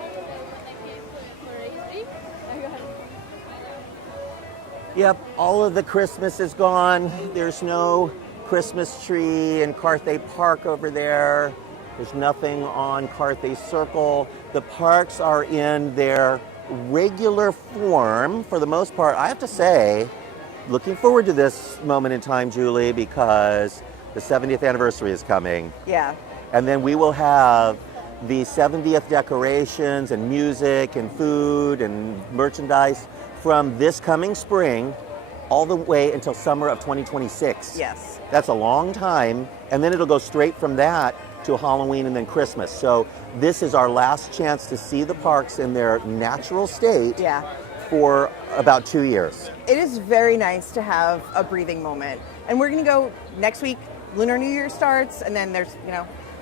Yep, all of the Christmas is gone. There's no Christmas tree in Carthay Park over there. There's nothing on Carthay Circle. The parks are in their regular form for the most part. I have to say, looking forward to this moment in time, Julie, because the 70th anniversary is coming. Yeah. And then we will have the 70th decorations and music and food and merchandise from this coming spring all the way until summer of 2026. Yes. That's a long time. And then it'll go straight from that to Halloween and then Christmas. So this is our last chance to see the parks in their natural state for about 2 years. It is very nice to have a breathing moment. And we're going to go next week. Lunar New Year starts, and then there's,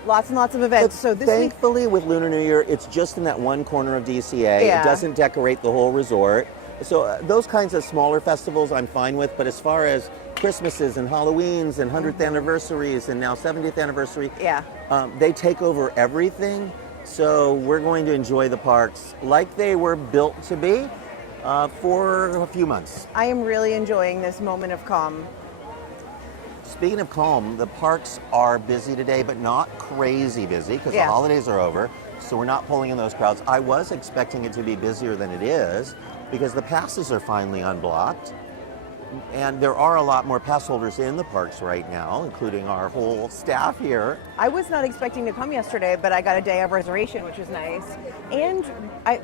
lots and lots of events. But so this thankfully, with Lunar New Year, it's just in that one corner of DCA. Yeah. It doesn't decorate the whole resort. So those kinds of smaller festivals I'm fine with, but as far as Christmases and Halloweens and 100th anniversaries and now 70th anniversary, they take over everything. So we're going to enjoy the parks like they were built to be for a few months. I am really enjoying this moment of calm. Speaking of calm, the parks are busy today, but not crazy busy because the holidays are over. So we're not pulling in those crowds. I was expecting it to be busier than it is because the passes are finally unblocked. And there are a lot more pass holders in the parks right now, including our whole staff here. I was not expecting to come yesterday, but I got a day of reservation, which was nice. And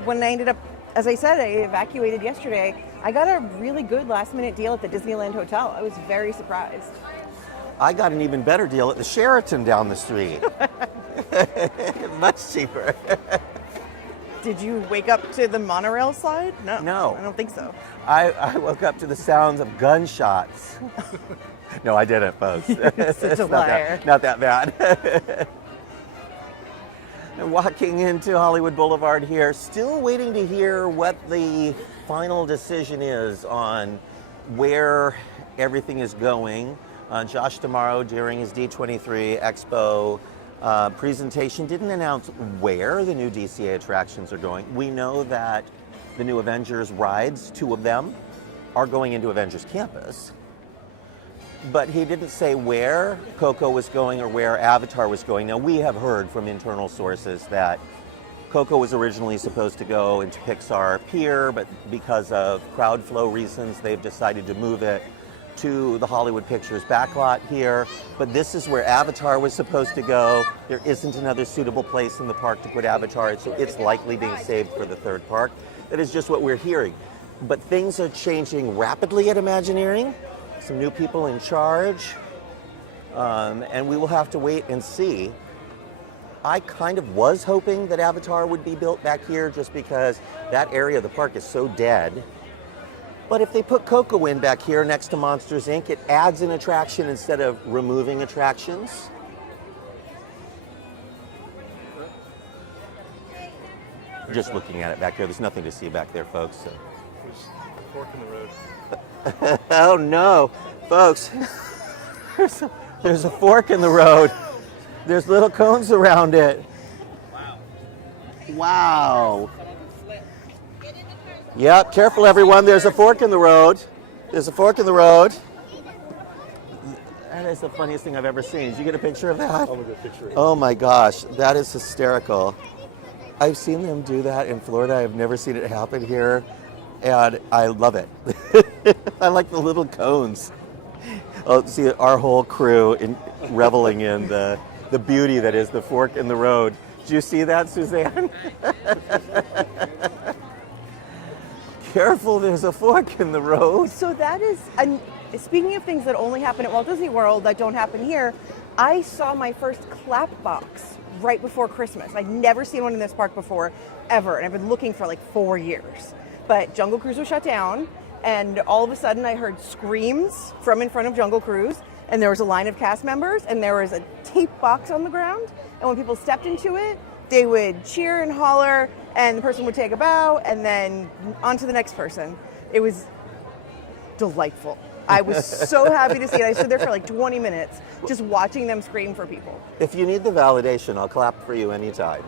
when I ended up, as I said, I evacuated yesterday, I got a really good last-minute deal at the Disneyland Hotel. I was very surprised. I got an even better deal at the Sheraton down the street. Much cheaper. Did you wake up to the monorail slide? No. I don't think so. I woke up to the sounds of gunshots. No, I didn't, folks. Such a liar. Not that bad. Walking into Hollywood Boulevard here, still waiting to hear what the final decision is on where everything is going. Josh tomorrow during his D23 Expo presentation didn't announce where the new DCA attractions are going. We know that the new Avengers rides, 2 of them, are going into Avengers Campus. But he didn't say where Coco was going or where Avatar was going. Now, we have heard from internal sources that Coco was originally supposed to go into Pixar Pier, but because of crowd flow reasons, they've decided to move it to the Hollywood Pictures backlot here. But this is where Avatar was supposed to go. There isn't another suitable place in the park to put Avatar, so it's likely being saved for the 3rd park. That is just what we're hearing. But things are changing rapidly at Imagineering. Some new people in charge, and we will have to wait and see. I kind of was hoping that Avatar would be built back here just because that area of the park is so dead. But if they put Coco in back here next to Monsters, Inc., it adds an attraction instead of removing attractions. Just looking at it back there, there's nothing to see back there, folks. So. There's a fork in the road. Oh no, folks, there's a fork in the road. There's little cones around it. Wow. Yep, careful everyone, there's a fork in the road. There's a fork in the road. That is the funniest thing I've ever seen. Did you get a picture of that? I'm gonna get a picture of it. Oh my gosh, that is hysterical. I've seen them do that in Florida. I've never seen it happen here. And I love it. I like the little cones. Oh, see our whole crew reveling in the beauty that is the fork in the road. Did you see that, Suzanne? Careful, there's a fork in the road. So that is, and speaking of things that only happen at Walt Disney World that don't happen here, I saw my first clap box right before Christmas. I'd never seen one in this park before, ever, and I've been looking for like 4 years. But Jungle Cruise was shut down, and all of a sudden I heard screams from in front of Jungle Cruise, and there was a line of cast members, and there was a tape box on the ground, and when people stepped into it, they would cheer and holler, and the person would take a bow, and then on to the next person. It was delightful. I was so happy to see it. I stood there for like 20 minutes just watching them scream for people. If you need the validation, I'll clap for you anytime.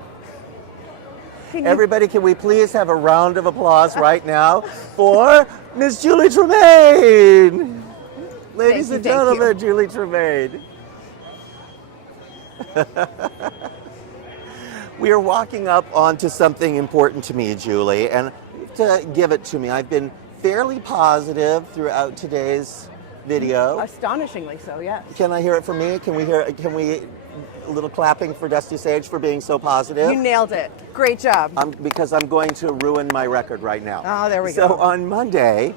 Everybody, can we please have a round of applause right now for Miss Julie Tremaine? Ladies and gentlemen, Julie Tremaine. We are walking up onto something important to me, Julie, and to give it to me, I've been fairly positive throughout today's video. Astonishingly so, yes. Can I hear it from me? Can we a little clapping for Dusty Sage for being so positive? You nailed it. Great job. Because I'm going to ruin my record right now. Oh, there we go. So on Monday,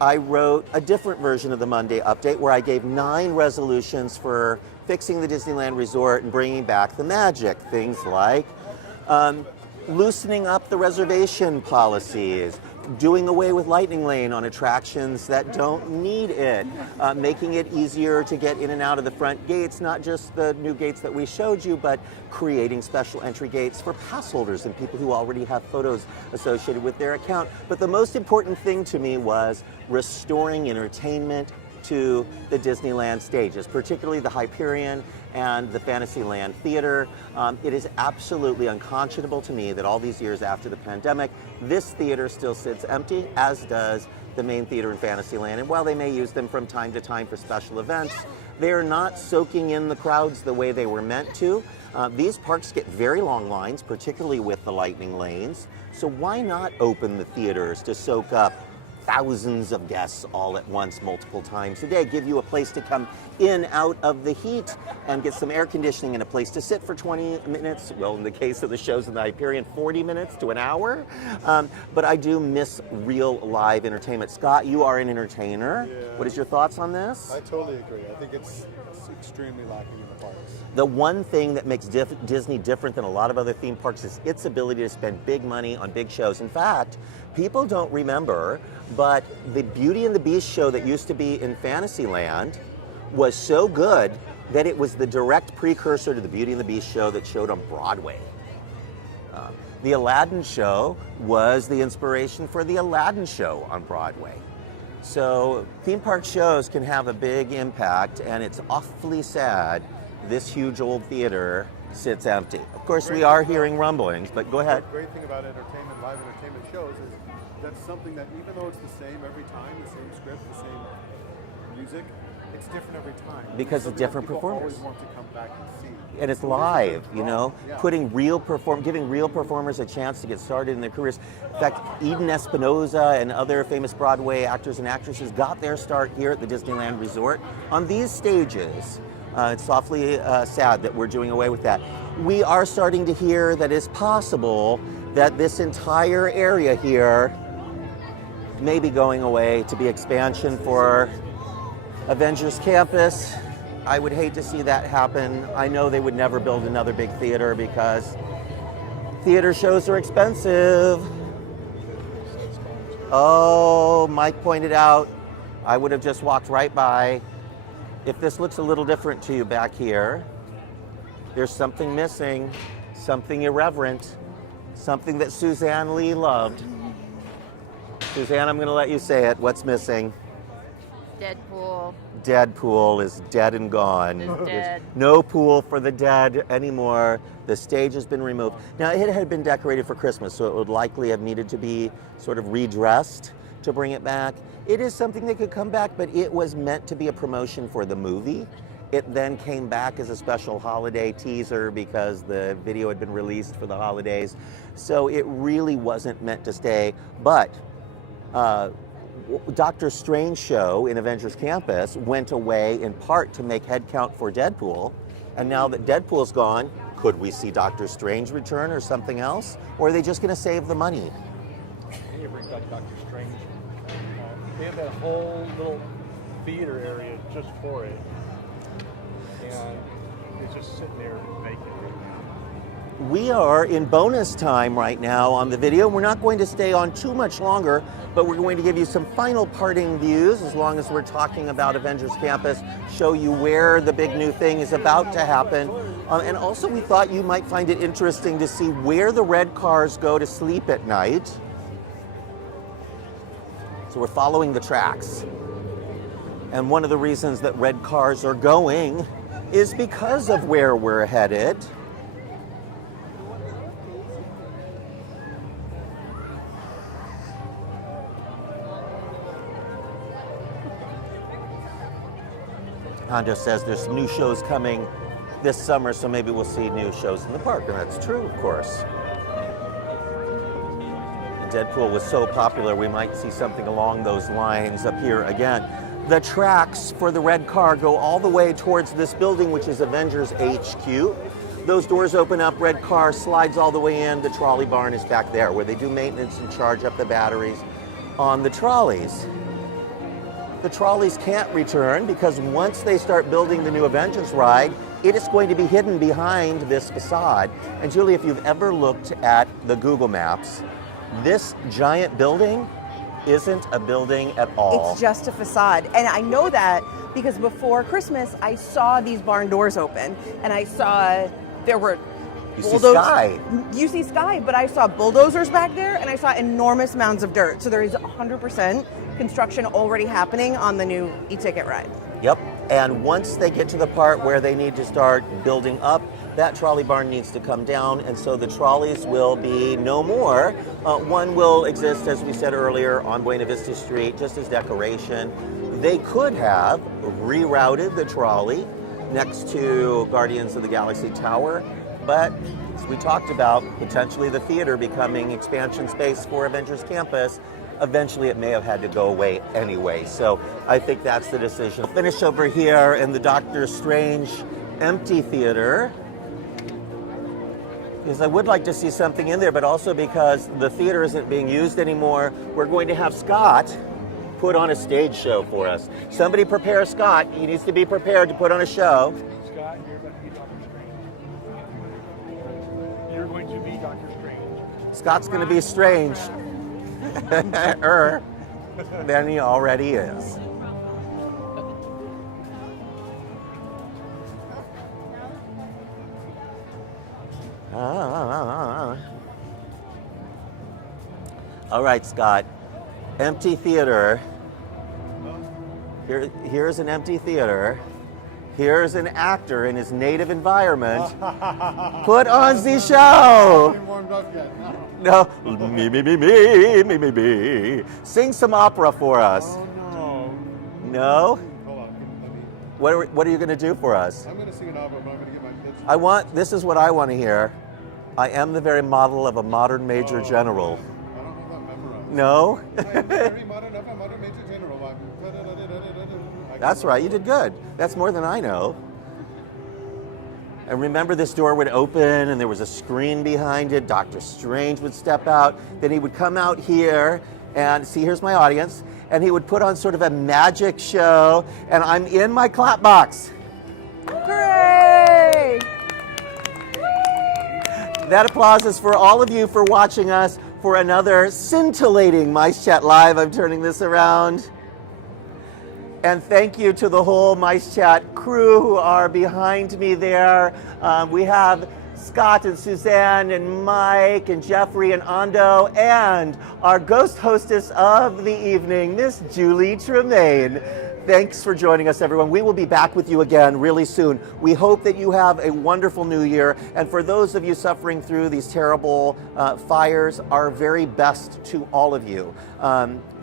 I wrote a different version of the Monday update where I gave 9 resolutions for fixing the Disneyland Resort and bringing back the magic. Things like loosening up the reservation policies, doing away with Lightning Lane on attractions that don't need it, making it easier to get in and out of the front gates, not just the new gates that we showed you, but creating special entry gates for pass holders and people who already have photos associated with their account. But the most important thing to me was restoring entertainment to the Disneyland stages, particularly the Hyperion and the Fantasyland Theater. It is absolutely unconscionable to me that all these years after the pandemic, this theater still sits empty, as does the main theater in Fantasyland. And while they may use them from time to time for special events, they're not soaking in the crowds the way they were meant to. These parks get very long lines, particularly with the Lightning Lanes. So why not open the theaters to soak up thousands of guests all at once, multiple times a day, give you a place to come in, out of the heat, and get some air conditioning and a place to sit for 20 minutes. Well, in the case of the shows in the Hyperion, 40 minutes to an hour. But I do miss real live entertainment. Scott, you are an entertainer. Yeah. What is your thoughts on this? I totally agree. I think it's extremely lacking in the parks. The one thing that makes Disney different than a lot of other theme parks is its ability to spend big money on big shows. In fact, people don't remember, but the Beauty and the Beast show that used to be in Fantasyland was so good that it was the direct precursor to the Beauty and the Beast show that showed on Broadway. The Aladdin show was the inspiration for the Aladdin show on Broadway. So theme park shows can have a big impact, and it's awfully sad this huge old theater sits empty. Of course, we are hearing rumblings, but go ahead. The great thing about entertainment, live entertainment shows, is that's something that even though it's the same every time, the same script, the same music, it's different every time. Because of different performers. Always want to come back and see. And it's live, you know, Yeah. giving real performers a chance to get started in their careers. In fact, Eden Espinosa and other famous Broadway actors and actresses got their start here at the Disneyland Resort on these stages. It's awfully sad that we're doing away with that. We are starting to hear that it's possible that this entire area here may be going away to be expansion for Avengers Campus. I would hate to see that happen. I know they would never build another big theater because theater shows are expensive. Oh, Mike pointed out, I would have just walked right by. If this looks a little different to you back here, there's something missing, something irreverent, something that Suzanne Lee loved. Suzanne, I'm going to let you say it. What's missing? Deadpool. Deadpool is dead and gone. Is dead. No pool for the dead anymore. The stage has been removed. Now, it had been decorated for Christmas, so it would likely have needed to be sort of redressed to bring it back. It is something that could come back, but it was meant to be a promotion for the movie. It then came back as a special holiday teaser because the video had been released for the holidays. So it really wasn't meant to stay. But Doctor Strange show in Avengers Campus went away in part to make headcount for Deadpool. And now that Deadpool's gone, could we see Doctor Strange return or something else? Or are they just going to save the money? Can you bring back Doctor Strange? They have that whole little theater area just for it. And it's just sitting there vacant right now. We are in bonus time right now on the video. We're not going to stay on too much longer, but we're going to give you some final parting views as long as we're talking about Avengers Campus, show you where the big new thing is about to happen. And also we thought you might find it interesting to see where the red cars go to sleep at night. So we're following the tracks. And one of the reasons that red cars are going is because of where we're headed. Hondo says there's some new shows coming this summer, so maybe we'll see new shows in the park, and that's true, of course. Deadpool was so popular, we might see something along those lines up here again. The tracks for the red car go all the way towards this building, which is Avengers HQ. Those doors open up, red car slides all the way in. The trolley barn is back there, where they do maintenance and charge up the batteries on the trolleys. The trolleys can't return because once they start building the new Avengers ride, it is going to be hidden behind this facade. And Julie, if you've ever looked at the Google Maps, this giant building isn't a building at all. It's just a facade. And I know that because before Christmas, I saw these barn doors open and I saw there were You see sky. You see sky, but I saw bulldozers back there and I saw enormous mounds of dirt. So there is 100% construction already happening on the new e-ticket ride. Yep. And once they get to the part where they need to start building up, that trolley barn needs to come down, and so the trolleys will be no more. One will exist, as we said earlier, on Buena Vista Street, just as decoration. They could have rerouted the trolley next to Guardians of the Galaxy Tower, but as we talked about, potentially the theater becoming expansion space for Avengers Campus, eventually it may have had to go away anyway. So I think that's the decision. Finish over here in the Doctor Strange empty theater, because I would like to see something in there, but also because the theater isn't being used anymore, we're going to have Scott put on a stage show for us. Somebody prepare Scott. He needs to be prepared to put on a show. Scott, you're going to be Doctor Strange. You're going to be Doctor Strange. Scott's going to be strange. Than he already is. All right, Scott. Empty theater. Here's an empty theater. Here's an actor in his native environment. Put on the show. No, me. Sing some opera for us. Oh, no. No? Hold on. What are you going to do for us? I'm going to sing an opera, but I'm going to get my kids. This is what I want to hear. I am the very model of a modern major general. I don't have that memorized. No? I am very modern of a modern major general. That's right, you did good. That's more than I know. And remember, this door would open and there was a screen behind it. Doctor Strange would step out. Then he would come out here and see, here's my audience. And he would put on sort of a magic show. And I'm in my clap box. Hooray! That applause is for all of you for watching us for another scintillating MiceChat Live. I'm turning this around. And thank you to the whole MiceChat crew who are behind me there. We have Scott and Suzanne and Mike and Jeffrey and Ando and our ghost hostess of the evening, Miss Julie Tremaine. Thanks for joining us, everyone. We will be back with you again really soon. We hope that you have a wonderful new year. And for those of you suffering through these terrible fires, our very best to all of you.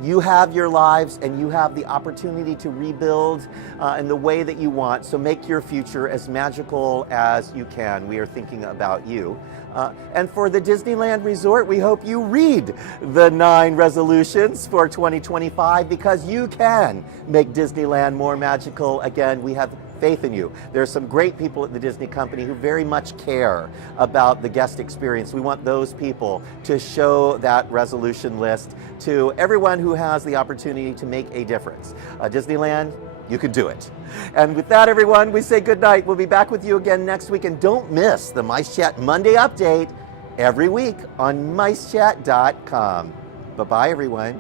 You have your lives and you have the opportunity to rebuild in the way that you want. So make your future as magical as you can. We are thinking about you. And for the Disneyland Resort, we hope you read the 9 resolutions for 2025 because you can make Disneyland more magical. Again, we have faith in you. There are some great people at the Disney company who very much care about the guest experience. We want those people to show that resolution list to everyone who has the opportunity to make a difference. Disneyland, you can do it. And with that, everyone, we say good night. We'll be back with you again next week. And don't miss the MiceChat Monday update every week on MiceChat.com. Bye-bye, everyone.